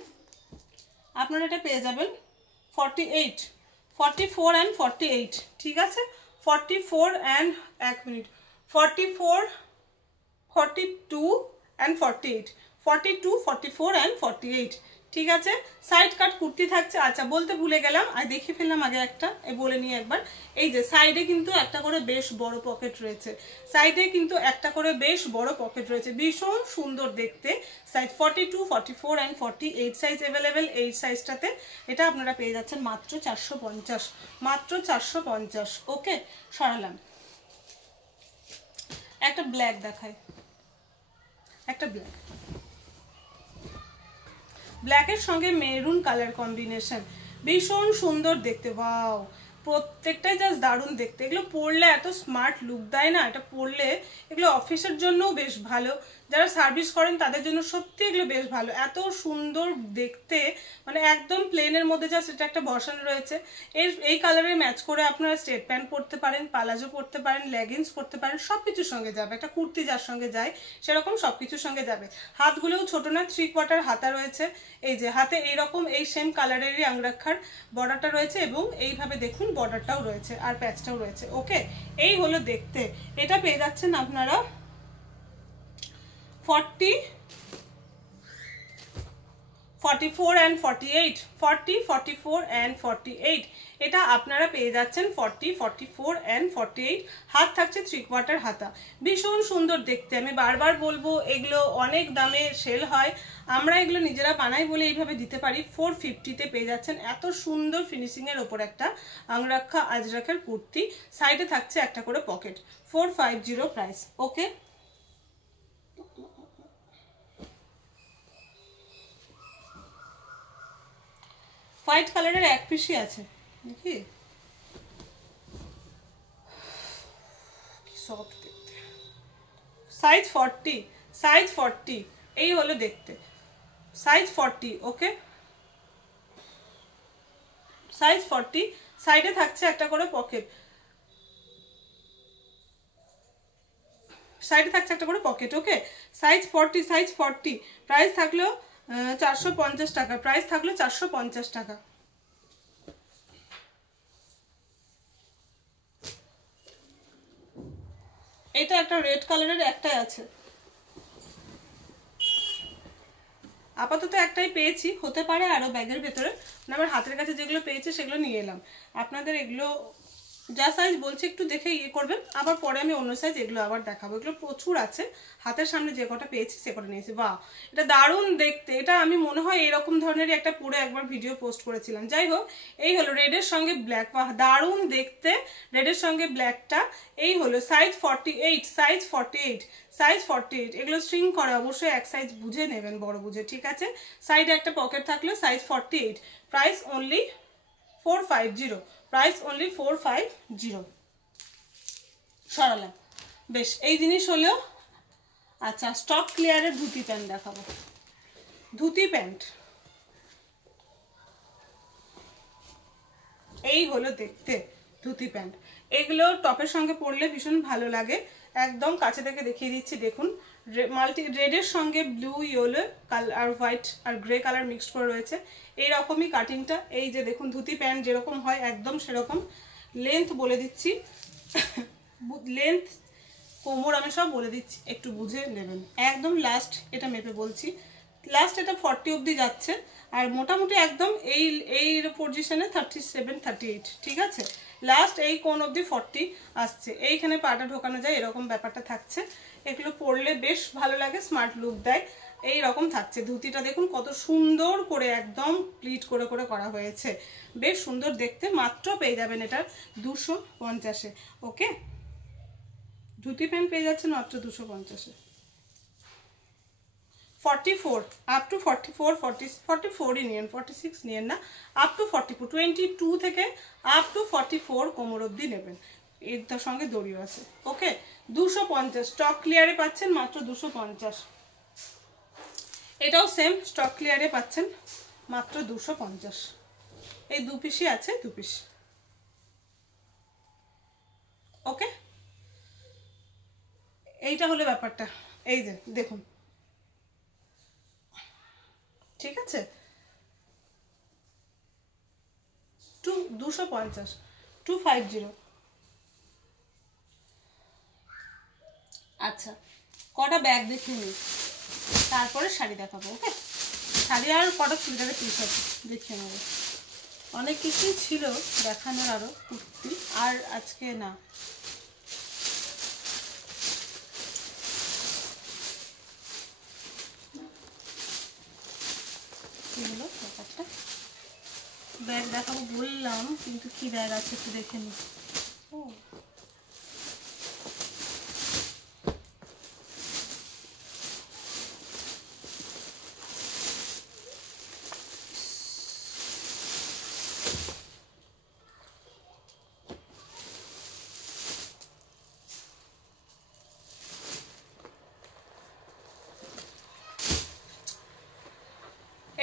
আপনারা এটা পেয়ে যাবেন 48, 44 অ্যান্ড 48, ঠিক আছে। 44 অ্যান্ড 1 মিনিট, 44, 42 অ্যান্ড 48, 42, 44 অ্যান্ড 48, ঠিক আছে। সাইড কাট কুর্তি থাকছে। আচ্ছা বলতে ভুলে গেলাম, আর দেখে ফেললাম আগে একটা, বলে নিই একবার। এই যে সাইডে কিন্তু একটা করে বেশ বড় পকেট রয়েছে, সাইডে কিন্তু একটা করে বেশ বড় পকেট রয়েছে, ভীষণ সুন্দর দেখতে। সাইজ 42, 44 অ্যান্ড 48 সাইজ অ্যাভেলেবেল এই সাইজটাতে। এটা আপনারা পেয়ে যাচ্ছেন মাত্র 450, মাত্র 450। ওকে, সরালাম। একটা ব্ল্যাক দেখায়, একটা ব্ল্যাক, ব্ল্যাকের সঙ্গে মেরুন কালার কম্বিনেশন, ভীষণ সুন্দর দেখতে। ওয়াও, প্রত্যেকটাই জাস্ট দারুণ দেখতে। এগুলো পরলে এত স্মার্ট লুক দেয় না, এটা পরলে এগুলো অফিসের জন্যও বেশ ভালো, যারা সার্ভিস করেন তাদের জন্য সত্যি এগুলো বেশ ভালো। এত সুন্দর দেখতে, মানে একদম প্লেনের মধ্যে জাস্ট এটা একটা বসানো রয়েছে। এই কালারে ম্যাচ করে আপনারা স্ট্রেট প্যান্ট পরতে পারেন, পালাজো পরতে পারেন, লেগিংস পরতে পারেন, সব কিছুর সঙ্গে যাবে। একটা কুর্তি যার সঙ্গে যায় সেরকম সব কিছুর সঙ্গে যাবে। হাতগুলোও ছোট না, 3/4 হাতা রয়েছে। এই যে হাতে এইরকম এই সেম কালারেরই আংরাক্ষার বর্ডারটা রয়েছে, এবং এইভাবে দেখুন বর্ডারটাও রয়েছে আর প্যাচটাও রয়েছে। ওকে, এই হলো দেখতে। এটা পেয়ে যাচ্ছেন আপনারা 40, 44 অ্যান্ড 48, 40, 44 অ্যান্ড 48। এটা আপনারা পেয়ে যাচ্ছেন 40, 44 অ্যান্ড 48। হাত থাকছে 3/4 হাতা, ভীষণ সুন্দর দেখতে। আমি বারবার বলবো এগুলো অনেক দামে সেল হয়, আমরা এগুলো নিজেরা বানাই বলে এইভাবে দিতে পারি। 450-তে পেয়ে যাচ্ছেন এত সুন্দর ফিনিশিংয়ের ওপর একটা আংরাক্ষা আজরাকের কুর্তি। সাইডে থাকছে একটা করে পকেট, 450 প্রাইস। ওকে, হোয়াইট কালারের এক পিসই আছে নাকি, সফট দেখতে। সাইজ 40, সাইজ 40, এই হলো দেখতে, সাইজ 40। ওকে, সাইজ 40, সাইডে থাকছে একটা করে পকেট, সাইডে থাকছে একটা করে পকেট। ওকে, সাইজ 40, সাইজ 40, প্রাইস থাকলো 450 টাকা, প্রাইস থাকলো 450 টাকা। এটা একটা রেড কালারের একটাই আছে, আপাতত একটাই পেয়েছি, হতে পারে আরো ব্যাগের ভেতরে। আমার হাতের কাছে যেগুলো পেয়েছি সেগুলো নিয়ে এলাম। আপনাদের এগুলো যা সাইজ বলছি একটু দেখে করবেন, আবার পরে আমি অন্য সাইজ এগুলো আবার দেখাবো। এগুলো প্রচুর আছে, হাতের সামনে যে কটা পেয়েছি সে কটা নিয়েছি। বাহ, এটা দারুণ দেখতে। এটা আমি মনে হয় এরকম ধরনেরই একটা পরে একবার ভিডিও পোস্ট করেছিলাম। যাই হোক, এই হলো রেডের সঙ্গে ব্ল্যাক, বাহ দারুণ দেখতে রেডের সঙ্গে ব্ল্যাকটা। এই হলো সাইজ 48, সাইজ 48, সাইজ 48। এগুলো স্ট্রিং করা, অবশ্যই এক সাইজ বুঝে নেবেন, বড় বুঝে, ঠিক আছে। সাইডে একটা পকেট থাকলে size 48, price only 450, price only 450। সরালাম। বেশ, এই জিনিস হলো। আচ্ছা, স্টক ক্লিয়ারের ধুতি প্যান্ট দেখাবো। ধুতি প্যান্ট এই হলো দেখতে, ধুতি প্যান্ট। এগুলো টপের সঙ্গে পরলে ভীষণ ভালো লাগে। একদম কাছে থেকে দেখিয়ে দিচ্ছি, দেখুন মাল্টি রেডের সঙ্গে ব্লু, ইয়েলো কালার আর হোয়াইট আর গ্রে কালার মিক্সড করে রয়েছে। এইরকমই কাটিংটা, এই যে দেখুন ধুতি প্যান্ট যেরকম হয় একদম সেরকম। লেন্থ বলে দিচ্ছি, লেন্থ কোমর আমি সব বলে দিচ্ছি, একটু বুঝে নেবেন। একদম লাস্ট এটা মেপে বলছি, লাস্ট এটা 40 অবধি যাচ্ছে, আর মোটামুটি একদম এই পজিশনে 37, 38, ঠিক আছে। লাস্ট এই কোণ অবধি 40 আসছে, এইখানে পাটা ঢোকানো যায়, এরকম ব্যাপারটা থাকছে। এগুলো পরলে বেশ ভালো লাগে, স্মার্ট লুক দেয়। এই রকম থাকছে। ধুতিটা দেখুন কত সুন্দর করে একদম প্লিট করে করে করা হয়েছে, বেশ সুন্দর দেখতে। মাত্র পেয়ে যাবেন এটা 250-এ। ওকে, ধুতি প্যান্ট পেয়ে যাচ্ছেন মাত্র 250-এ। 44 আপ টু 44, 44ই নিয়েন, 46 নিয়েন না, আপ টু 44, 22 থেকে আপ টু 44 কোমর অবধি নেবেন। এর সঙ্গে দড়িও আছে। ওকে, 250 স্টক ক্লিয়ারে পাচ্ছেন মাত্র 250। এটাও সেম স্টক ক্লিয়ারে পাচ্ছেন মাত্র 250। এই 2 পিসই আছে, 2 পিস। ওকে, এইটা হলো ব্যাপারটা। এই যে দেখুন, ঠিক আছে, 250, 250। আচ্ছা, কটা ব্যাগ দেখিয়ে নিই, তারপরে শাড়ি দেখাবো। ওকে, শাড়ি আর কটা চুড়িদারের পিস আছে দেখিয়ে নেবো। অনেক কিছুই ছিল দেখানোর আরও, কুর্তি আর আজকে না। কি হলো ব্যাপারটা, ব্যাগ দেখাবো বললাম, কিন্তু কি ব্যাগ আছে একটু দেখে নিই। ও,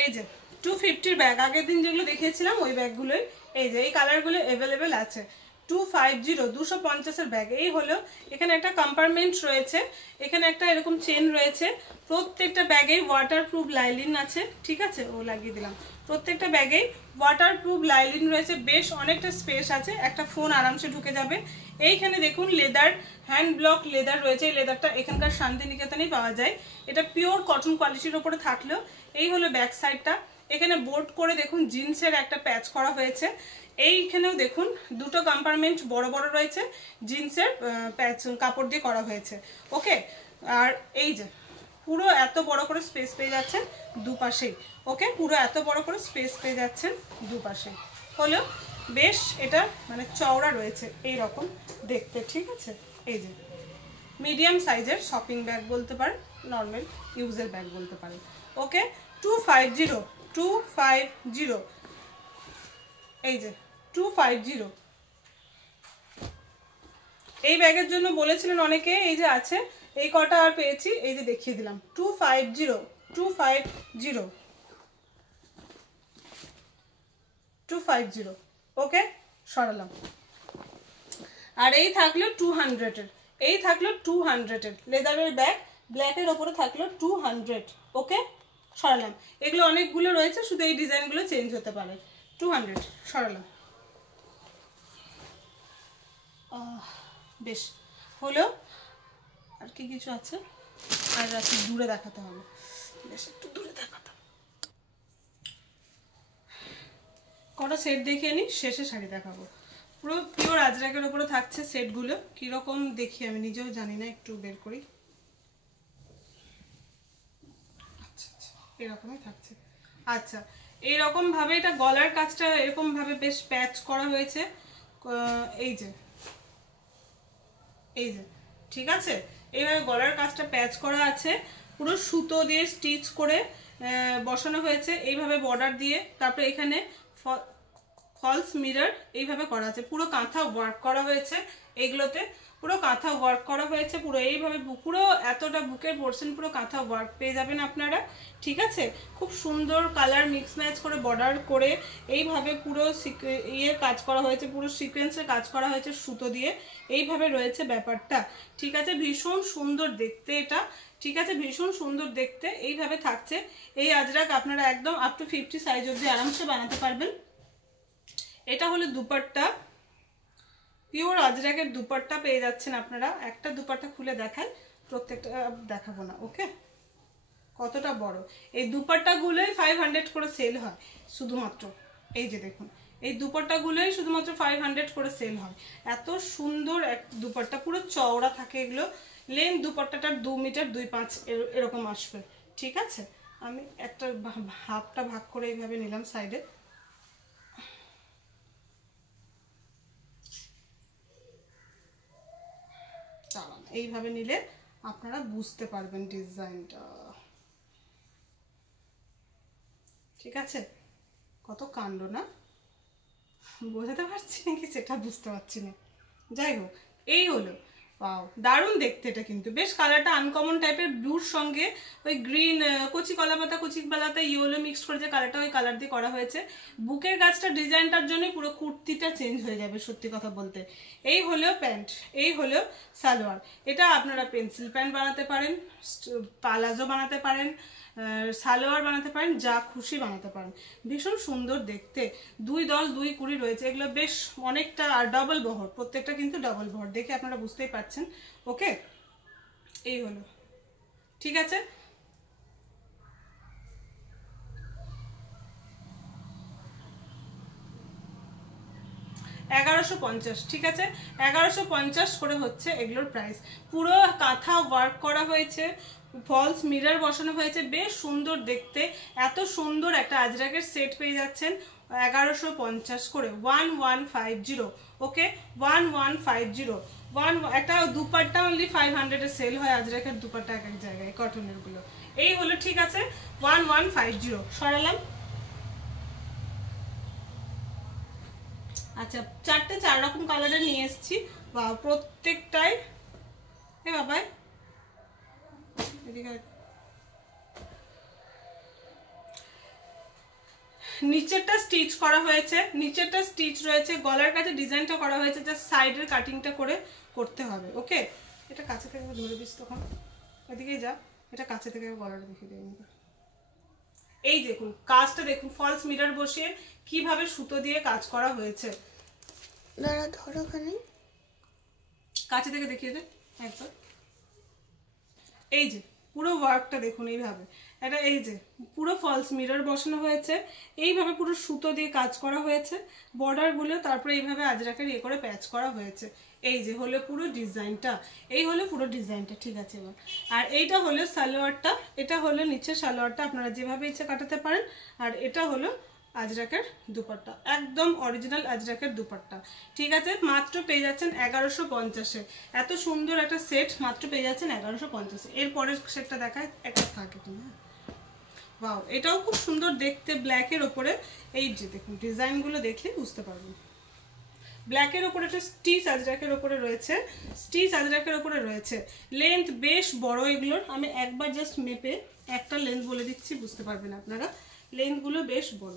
এই যে 250-র ব্যাগ, আগের দিন যেগুলো দেখিয়েছিলাম ওই ব্যাগগুলোই। এই যে এই কালারগুলো অ্যাভেলেবেল আছে। 250, 250-এর ব্যাগ। এই হলো, এখানে একটা কম্পার্টমেন্ট রয়েছে, এখানে একটা এরকম চেন রয়েছে। প্রত্যেকটা ব্যাগেই ওয়াটারপ্রুফ লাইলিন আছে, ঠিক আছে, ও লাগিয়ে দিলাম। প্রত্যেকটা ব্যাগেই ওয়াটারপ্রুফ লাইলিন রয়েছে, বেশ অনেকটা স্পেস আছে, একটা ফোন আরামসে ঢুকে যাবে। এইখানে দেখুন লেদার, হ্যান্ড ব্লক লেদার রয়েছে। এই লেদারটা এখানকার শান্তিনিকেতনেই পাওয়া যায়। এটা পিওর কটন কোয়ালিটির ওপরে থাকলেও। এই হলো ব্যাক সাইডটা। এখানে বোর্ড করে দেখুন জিন্সের একটা প্যাচ করা হয়েছে। এইখানেও দেখুন দুটো কম্পার্টমেন্ট বড় বড় রয়েছে, জিন্সের প্যাচ কাপড় দিয়ে করা হয়েছে। ওকে, আর এই যে পুরো এত বড় করে স্পেস পেয়ে যাচ্ছেন দুপাশেই। ওকে, পুরো এত বড় করে স্পেস পেয়ে যাচ্ছেন দুপাশেই। হলো বেশ, এটা মানে চওড়া রয়েছে এই রকম দেখতে, ঠিক আছে। এই যে মিডিয়াম সাইজের শপিং ব্যাগ বলতে পারেন, নর্মাল ইউজের ব্যাগ বলতে পারেন। ওকে, 250, 250। এই যে 250। এই ব্যাগের জন্য বলেছিলেন অনেকে, এই যে আছে, এই কটা আর পেয়েছি, এই যে দেখিয়ে দিলাম। 250, 250, 250। ওকে, সরালাম। আর এই থাকলো 200-এর, এই থাকলো 200-এর লেদারের ব্যাগ, ব্ল্যাকের ওপরে থাকলো 200। ওকে, সরালাম। এগুলো অনেকগুলো রয়েছে, শুধু এই ডিজাইনগুলো চেঞ্জ হতে পারে। 200 সরালাম। বেশ হলো। আর কি কিছু আছে, আর একটু দূরে দেখাতে হবে, বেশ একটু দূরে দেখাতে হবে। কটা সেট দেখিয়ে নিই, শেষে শাড়ি দেখাবো। পুরো পিওর আজরাকের উপরে থাকছে সেটগুলো। কীরকম দেখি আমি নিজেও জানি না, একটু বের করি। আচ্ছা আচ্ছা, এরকমই থাকছে। আচ্ছা, এইরকম ভাবে এটা গলার কাজটা এরকম ভাবে বেশ প্যাচ করা হয়েছে। এই যে, এই যে, ঠিক আছে, এইভাবে গলার কাজটা প্যাচ করা আছে, পুরো সুতো দিয়ে স্টিচ করে বসানো হয়েছে এইভাবে বর্ডার দিয়ে। তারপরে এখানে ফলস মিরর এইভাবে করা আছে, পুরো কাঁথা ওয়ার্ক করা হয়েছে এইগুলোতে, পুরো কাঁথা ওয়ার্ক করা হয়েছে পুরো এইভাবে, পুরো এতটা বুকের পোর্শন পুরো কাঁথা ওয়ার্ক পেয়ে যাবেন আপনারা, ঠিক আছে। খুব সুন্দর কালার মিক্স ম্যাচ করে বর্ডার করে এইভাবে পুরো ইয়ের কাজ করা হয়েছে, পুরো সিকোয়েন্সের কাজ করা হয়েছে সুতো দিয়ে, এইভাবে রয়েছে ব্যাপারটা, ঠিক আছে। ভীষণ সুন্দর দেখতে এটা, ঠিক আছে, ভীষণ সুন্দর দেখতে। এইভাবে থাকছে এই আজরাক, আপনারা একদম আপ টু 50 সাইজ অবধি আরামসে বানাতে পারবেন। এটা হলো দুপাট্টা, পিওর আজরাকের দুপাট্টা পেয়ে যাচ্ছেন আপনারা। একটা দুপাট্টা খুলে দেখাই, প্রত্যেকটা দেখাবো না। ওকে, কতটা বড়। এই দুপাট্টাগুলোই 500 করে সেল হয় শুধুমাত্র। এই যে দেখুন, এই দুপাট্টাগুলোই শুধুমাত্র 500 করে সেল হয়। এত সুন্দর এক দুপাট্টা, পুরো চওড়া থাকে এগুলো। লেন্থ দুপাট্টাটার 2 মিটার 2.5 এরকম আসবে, ঠিক আছে, আমি একটা হাফটা ভাগ করে এইভাবে নিলাম সাইডে। এইভাবে নিলে আপনারা বুঝতে পারবেন ডিজাইনটা। ঠিক আছে, কত কাণ্ড না, বোঝাতে পারছি নাকি সেটা বুঝতে পারছি না। যাই হোক, এই হলো। ওয়াও, দারুণ দেখতে এটা, কিন্তু বেশ কালারটা আনকমন টাইপের, ব্লুর সঙ্গে ওই গ্রিন কচি কলাপাতা কচি পালাতে ইয়েলো মিক্সড করে যে কালারটা, ওই কালার দিয়ে করা হয়েছে। বুকের গাছটা ডিজাইনটার জন্যই পুরো কুর্তিটা চেঞ্জ হয়ে যাবে সত্যি কথা বলতে। এই হলো প্যান্ট, এই হলো সালোয়ার। এটা আপনারা পেন্সিল প্যান্ট বানাতে পারেন, পালাজো বানাতে পারেন, সালোয়ার বানাতে পারেন, যা খুশি বানাতে পারেন। ভীষণ সুন্দর দেখতে, 2-10 2-20 রয়েছে এগুলো, বেশ অনেকটা। আর ডবল বহর, প্রত্যেকটা কিন্তু ডবল বহর, দেখে আপনারা বুঝতেই পারছেন। ওকে, এই হলো। ঠিক আছে, $1150। ঠিক আছে, 1150 করে হচ্ছে এগুলোর প্রাইস। পুরো কাঁথা ওয়ার্ক করা হয়েছে, ফলস মিরর বসানো হয়েছে, বেশ সুন্দর দেখতে। এত সুন্দর একটা আজরাকের সেট পেয়ে যাচ্ছেন 1150 করে, 1150। ওকে, 1150। একটা দুপাট্টা অনলি 500-এ সেল হয় আজরাকের দুপাট্টা এক এক জায়গায়, কটনের গুলো। এই হলো, ঠিক আছে, 1150 সরালাম। আচ্ছা, 4 রকম কালারের নিয়ে এসেছি, বা প্রত্যেকটাই এ বাবাই এদিকে। নিচেরটা স্টিচ করা হয়েছে, নিচেরটা স্টিচ রয়েছে, গলার কাছে ডিজাইনটা করা হয়েছে, জাস্ট সাইডের কাটিংটা করে করতে হবে। ওকে, এটা কাছে থেকে ধরে দিস, তখন এদিকেই যা, এটা কাছে থেকে গলাটা দেখিয়ে দেবেন। এই দেখুন কাজটা দেখুন, ফলস মিরর বসিয়ে কিভাবে সুতো দিয়ে কাজ করা হয়েছে। দাঁড়া, ধরো ওখানে, কাছে থেকে দেখিয়ে দে একবার। এই যে পুরো ওয়ার্কটা দেখুন, এইভাবে এটা, এই যে পুরো ফলস মিরর বসানো হয়েছে, এইভাবে পুরো সুতো দিয়ে কাজ করা হয়েছে, বর্ডারগুলো, তারপরে এইভাবে আজরাকের ইয়ে করে প্যাচ করা হয়েছে। এই যে হলো পুরো ডিজাইনটা, এই হলো পুরো ডিজাইনটা। ঠিক আছে, এবার আর এইটা হলো সালোয়ারটা, এটা হলো নিচের সালোয়ারটা, আপনারা যেভাবে ইচ্ছে কাটাতে পারেন। আর এটা হলো আজরাকের দুপাট্টা, একদম অরিজিনাল আজরাকের দুপাট্টা। ঠিক আছে, মাত্র পেয়ে যাচ্ছেন 1150-এ। এত সুন্দর একটা সেট মাত্র পেয়ে যাচ্ছেন 1150-এ। এরপরের সেটটা দেখায়, একটা থাকে তুমি। ওয়াও, এটাও খুব সুন্দর দেখতে, ব্ল্যাকের ওপরে। এই যে দেখুন ডিজাইনগুলো দেখলে বুঝতে পারবেন। ব্ল্যাকের ওপরে একটা স্টিচ আজরাকের ওপরে রয়েছে, স্টিচ আজরাকের ওপরে রয়েছে। লেন্থ বেশ বড় এগুলোর, আমি একবার জাস্ট মেপে একটা লেন্থ বলে দিচ্ছি, বুঝতে পারবেন আপনারা। লেন্থগুলো বেশ বড়,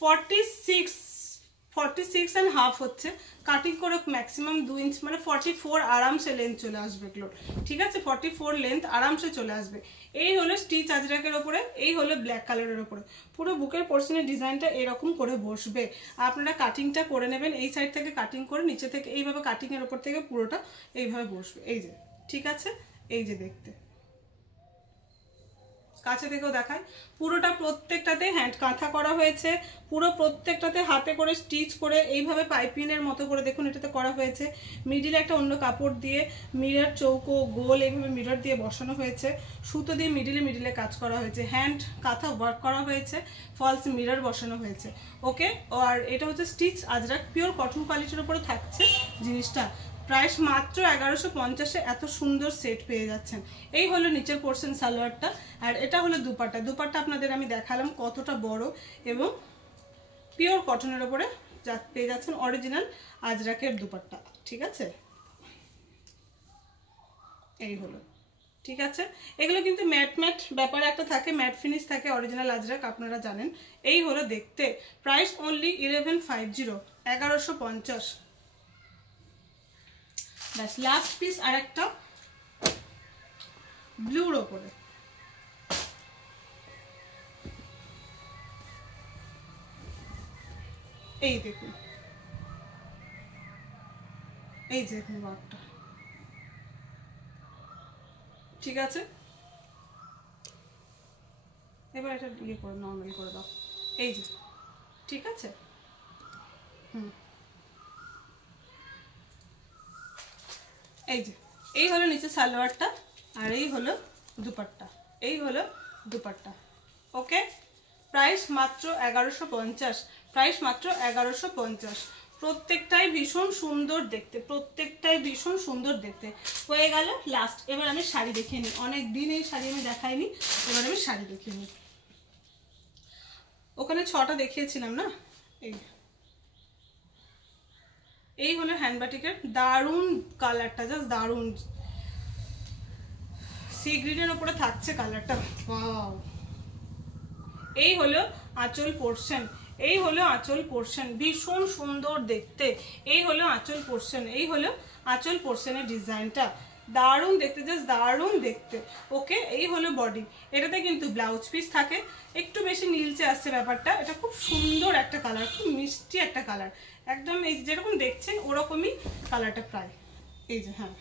46.5 হচ্ছে, কাটিং করে ম্যাক্সিমাম 2 ইঞ্চ, মানে 44 আরামসে লেন্থ চলে আসবে এগুলোর। ঠিক আছে, 44 লেন্থ আরামসে চলে আসবে। এই হলো স্টিচ আজরাকের ওপরে, এই হলো ব্ল্যাক কালারের ওপরে। পুরো বুকের পোর্শনের ডিজাইনটা এরকম করে বসবে। আপনারা কাটিংটা করে নেবেন, এই সাইড থেকে কাটিং করে, নিচে থেকে এইভাবে কাটিংয়ের ওপর থেকে পুরোটা এইভাবে বসবে। এই যে, ঠিক আছে, এই যে দেখতে, কাছে থেকেও দেখায়। পুরোটা প্রত্যেকটাতে হ্যান্ড কাঁথা করা হয়েছে, পুরো প্রত্যেকটাতে হাতে করে স্টিচ করে এইভাবে পাইপিনের মতো করে দেখুন এটাতে করা হয়েছে। মিডিলে একটা অন্য কাপড় দিয়ে মিরর চৌকো গোল এইভাবে মিরর দিয়ে বসানো হয়েছে, সুতো দিয়ে মিডিলে কাজ করা হয়েছে, হ্যান্ড কাঁথা ওয়ার্ক করা হয়েছে, ফলস মিরর বসানো হয়েছে। ওকে, আর এটা হচ্ছে স্টিচ আজরাক, পিওর কটন কোয়ালিটির উপরে থাকছে জিনিসটা। প্রাইস মাত্র 1150-এ এত সুন্দর সেট পেয়ে যাচ্ছেন। এই হলো নিচের পোর্শন সালোয়ারটা, আর এটা হলো দুপাট্টা। দুপাট্টা আপনাদের আমি দেখালাম কতটা বড়, এবং পিওর কটনের উপরে পেয়ে যাচ্ছেন অরিজিনাল আজরাকের দুপাট্টা। ঠিক আছে, এই হলো। ঠিক আছে, এগুলো কিন্তু ম্যাট ম্যাট ব্যাপার একটা থাকে, ম্যাট ফিনিশ থাকে অরিজিনাল আজরাক, আপনারা জানেন। এই হলো দেখতে, প্রাইস অনলি 1150, 1150। ব্যাস, লাস্ট পিস আর একটা ব্লুর ওপরে। এই দেখুন, এই যে দেখুন ওয়ার্কটা। ঠিক আছে, এবার এটা ইয়ে করে নর্মাল করে দাও। এই যে, ঠিক আছে, এই যে, এই হলো নিচে সালোয়ারটা, আর এই হলো দুপাট্টা, এই হলো দুপাট্টা। ওকে, প্রাইস মাত্র 1150, প্রাইস মাত্র 1150। প্রত্যেকটাই ভীষণ সুন্দর দেখতে, প্রত্যেকটাই ভীষণ সুন্দর দেখতে। হয়ে গেল লাস্ট। এবার আমি শাড়ি দেখিয়ে নিই, অনেক দিন এই শাড়ি আমি দেখাইনি, এবার আমি শাড়ি দেখিয়ে নিই। ওখানে 6টা দেখিয়েছিলাম না, এই হলো হ্যান্ডবাটিকের। দারুণ কালারটা, জাস্ট দারুণ। সি গ্রিনের ওপরে থাকছে কালারটা, ওয়াও। এই হলো আঁচল পোর্শন, এই হলো আঁচল পোর্শন, ভীষণ সুন্দর দেখতে। এই হলো আঁচল পোর্শন, এই হলো আঁচল পোর্শনের ডিজাইনটা, দারুণ দেখতে, জাস্ট দারুণ দেখতে। ওকে, এই হলো বডি। এটাতে কিন্তু ব্লাউজ পিস থাকে, একটু বেশি নীলচে আসছে ব্যাপারটা। এটা খুব সুন্দর একটা কালার, খুব মিষ্টি একটা কালার, একদম এই যেরকম দেখছেন ওরকমই কালারটা প্রায়। এই যে, হ্যাঁ,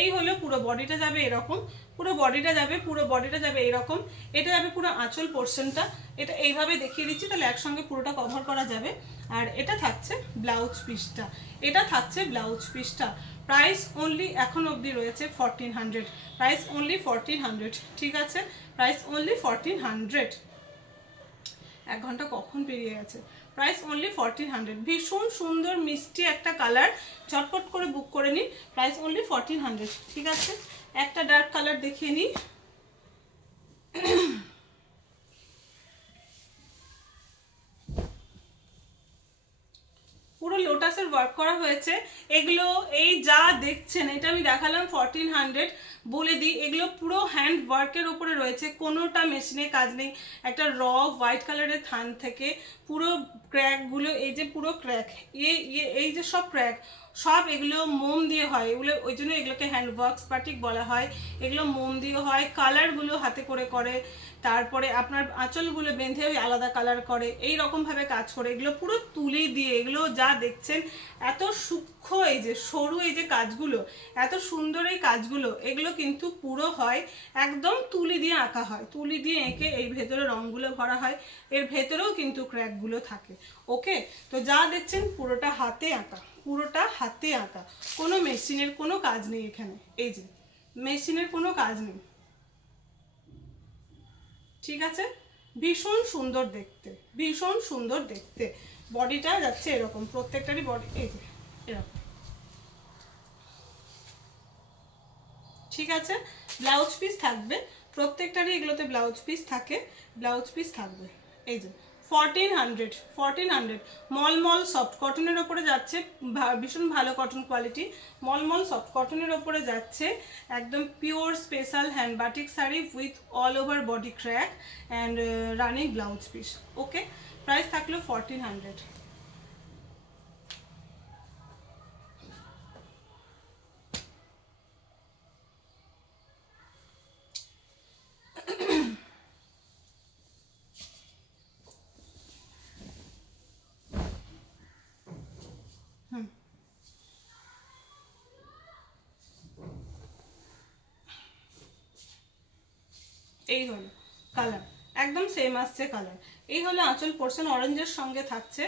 এই হলো পুরো বডিটা যাবে এরকম, পুরো বডিটা যাবে, পুরো বডিটা যাবে এরকম। এটা যাবে পুরো আঁচল পোর্শনটা, এটা এইভাবে দেখিয়ে দিচ্ছি, তাহলে একসঙ্গে পুরোটা কভার করা যাবে। আর এটা থাকছে ব্লাউজ পিসটা, এটা থাকছে ব্লাউজ পিসটা। প্রাইস অনলি এখন অবধি রয়েছে 1400, প্রাইস অনলি 1400, ঠিক আছে, প্রাইস অনলি 1400। 1 ঘন্টা কখন পেরিয়ে গেছে। প্রাইস অনলি 1400, ভীষণ সুন্দর মিষ্টি একটা কালার, ঝটপট করে বুক করে নিন। প্রাইস অনলি 1400, ঠিক আছে। একটা ডার্ক কালার দেখিয়ে নিই। পুরো লোটাসের ওয়ার্ক করা হয়েছে। এগুলো এই যা দেখছেন, এটা আমি দেখালাম 1400, বলে দিই এগুলো পুরো হ্যান্ড ওয়ার্কের উপরে রয়েছে, কোনোটা মেশিনে কাজ নেই। একটা র হোয়াইট কালারের থান থেকে পুরো ক্র্যাকগুলো, এই যে পুরো ক্র্যাক, এই যে সব ক্র্যাক, সব এগুলো মোম দিয়ে হয়, এগুলো ওই জন্য এগুলোকে হ্যান্ড ওয়ার্কস বাটিক বলা হয়। এগুলো মোম দিয়ে হয়, কালারগুলো হাতে করে করে, তারপরে আপনার আঁচলগুলো বেঁধে ওই আলাদা কালার করে, এই রকমভাবে কাজ করে। এগুলো পুরো তুলি দিয়ে, এগুলো যা দেখছেন এত সূক্ষ্ম, এই যে সরু এই যে কাজগুলো, এত সুন্দর এই কাজগুলো, এগুলো কিন্তু পুরো হয় একদম তুলি দিয়ে আঁকা হয়, তুলি দিয়ে এঁকে এই ভেতরে রঙগুলো ভরা হয়, এর ভেতরেও কিন্তু ক্র্যাকগুলো থাকে। ওকে, তো যা দেখছেন পুরোটা হাতে আঁকা, পুরোটা হাতে আঁকা, কোনো মেশিনের কোনো কাজ নেই এখানে, এই যে মেশিনের কোনো কাজ নেই, ঠিক আছে। ভীষণ সুন্দর দেখতে, ভীষণ সুন্দর দেখতে। বডিটা যাচ্ছে এরকম, প্রত্যেকটারই বডি এই যে এরকম, ঠিক আছে। ব্লাউজ পিস থাকবে প্রত্যেকটারই, এগুলোতে ব্লাউজ পিস থাকে, ব্লাউজ পিস থাকবে। এই যে 1400, মলমল সফট কটনের ওপরে যাচ্ছে, ভীষণ ভালো কটন কোয়ালিটি, মলমল সফট কটনের ওপরে যাচ্ছে, একদম pure special hand batik sari with all over body crack and running blouse piece. Okay, price থাকলো 1400। এই হলো কালার, একদম সেম আসছে কালার। এই হলো আঁচল পোর্শন, অরেঞ্জের সঙ্গে থাকছে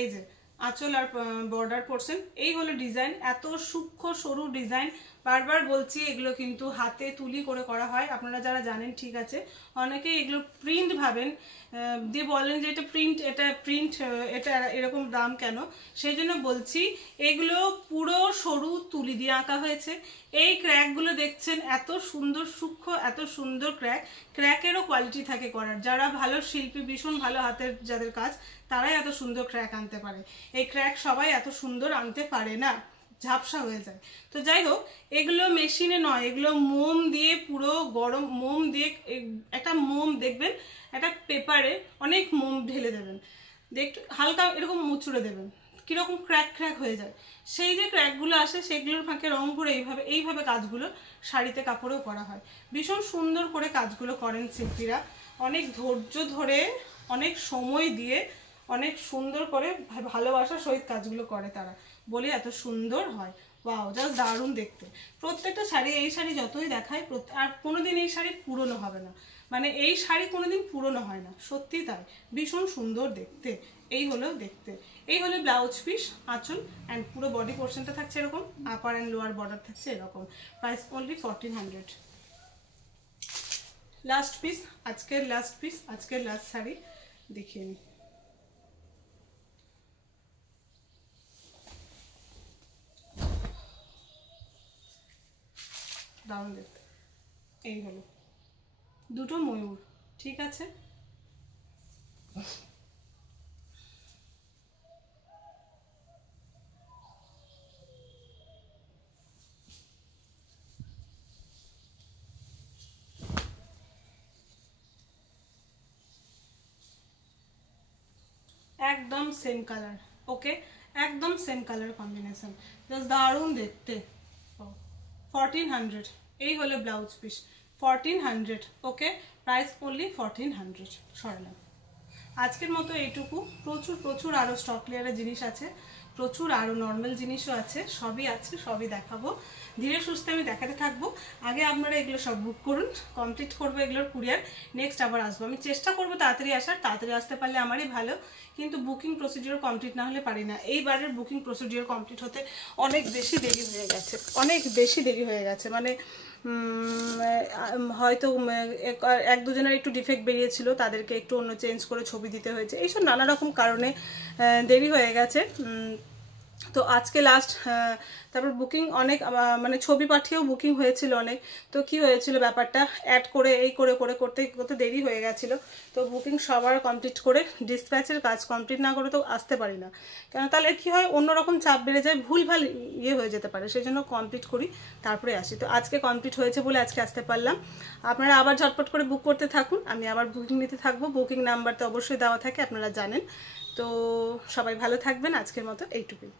এই যে আঁচল আর বর্ডার পোর্শন। এই হলো ডিজাইন, এত সূক্ষ্ম সরু ডিজাইন। বারবার বলছি এগুলো কিন্তু হাতে তুলি করে করা হয়, আপনারা যারা জানেন ঠিক আছে। অনেকে এগুলো প্রিন্ট ভাবেন, দিয়ে বলেন যে এটা প্রিন্ট, এটা এরকম দাম কেন। সেই জন্য বলছি এগুলো পুরো সরু তুলি দিয়ে আঁকা হয়েছে। এই ক্র্যাকগুলো দেখছেন এত সুন্দর সূক্ষ্ম, এত সুন্দর ক্র্যাকেরও কোয়ালিটি থাকে করার। যারা ভালো শিল্পী, ভীষণ ভালো হাতের যাদের কাজ, তারাই এত সুন্দর ক্র্যাক আনতে পারে। এই ক্র্যাক সবাই এত সুন্দর আনতে পারে না, ঝাপসা হয়ে যায়। তো যাই হোক, এগুলো মেশিনে নয়, এগুলো মোম দিয়ে, পুরো গরম মোম দিয়ে, একটা মোম দেখবেন একটা পেপারে অনেক মোম ঢেলে দেবেন, একটু হালকা এরকম মুচড়ে দেবেন, কীরকম ক্র্যাক হয়ে যায়। সেই যে ক্র্যাকগুলো আসে সেগুলোর ফাঁকে রং করে এইভাবে কাজগুলো শাড়িতে কাপড়েও করা হয়। ভীষণ সুন্দর করে কাজগুলো করেন শিল্পীরা, অনেক ধৈর্য ধরে, অনেক সময় দিয়ে, অনেক সুন্দর করে ভালোবাসার সহিত কাজগুলো করে তারা, বলে এত সুন্দর হয়। ওয়াও, জাস্ট দারুণ দেখতে প্রত্যেকটা শাড়ি। এই শাড়ি যতই দেখায় আর কোনোদিন এই শাড়ি পুরনো হবে না, মানে এই শাড়ি কোনোদিন পুরনো হয় না, সত্যি তাই, ভীষণ সুন্দর দেখতে। এই হলো দেখতে, এই হলো ব্লাউজ পিস, আঁচল অ্যান্ড পুরো বডি পোর্শনটা থাকছে এরকম, আপার অ্যান্ড লোয়ার বর্ডার থাকছে এরকম। Price only 1400। লাস্ট পিস, আজকের লাস্ট পিস, আজকের লাস্ট শাড়ি দেখিয়ে নিই। দারুণ দেখতে, এই হলো দুটো ময়ূর, ঠিক আছে। একদম সেম কালার, ওকে, একদম সেম কালার কম্বিনেশন, জাস্ট দারুণ দেখতে। 1400, এই হলো ব্লাউজ পিস, 1400, ওকে, প্রাইস অনলি 1400। সরালাম। আজকের মতো এইটুকু। প্রচুর প্রচুর আরও স্টক ক্লিয়ারের জিনিস আছে, প্রচুর আরও নর্মাল জিনিসও আছে, সবই আছে, সবই দেখাবো, ধীরে সুস্থে আমি দেখাতে থাকবো। আগে আপনারা এগুলো সব বুক করুন, কমপ্লিট করবো এগুলোর কুরিয়ার, নেক্সট আবার আসবো। আমি চেষ্টা করবো তাড়াতাড়ি আসার, তাড়াতাড়ি আসতে পারলে আমারই ভালো, কিন্তু বুকিং প্রসিডিওর কমপ্লিট না হলে পারি না। এইবারের বুকিং প্রসিডিওর কমপ্লিট হতে অনেক বেশি দেরি হয়ে গেছে, অনেক বেশি দেরি হয়ে গেছে, মানে হয়তো এক দুজনের একটু ডিফেক্ট বেরিয়েছিল, তাদেরকে একটু অন্য চেঞ্জ করে ছবি দিতে হয়েছে, এইসব নানা রকম কারণে দেরি হয়ে গেছে। তো আজকে লাস্ট, তারপর বুকিং অনেক, মানে ছবি পাঠিয়েও বুকিং হয়েছিল অনেক। তো কি হয়েছিল ব্যাপারটা, অ্যাড করে এই করে করে করতে করতে দেরি হয়ে গেছিলো। তো বুকিং সবার কমপ্লিট করে, ডিসপ্যাচের কাজ কমপ্লিট না করে তো আসতে পারি না, কেন তাহলে কি হয় অন্যরকম চাপ বেড়ে যায়, ভুলভাল ইয়ে হয়ে যেতে পারে, সেই জন্য কমপ্লিট করি তারপরে আসি। তো আজকে কমপ্লিট হয়েছে বলে আজকে আসতে পারলাম। আপনারা আবার ঝটপট করে বুক করতে থাকুন, আমি আবার বুকিং নিতে থাকবো, বুকিং নাম্বার তো অবশ্যই দেওয়া থাকে, আপনারা জানেন। তো সবাই ভালো থাকবেন, আজকের মতো এইটুকুই।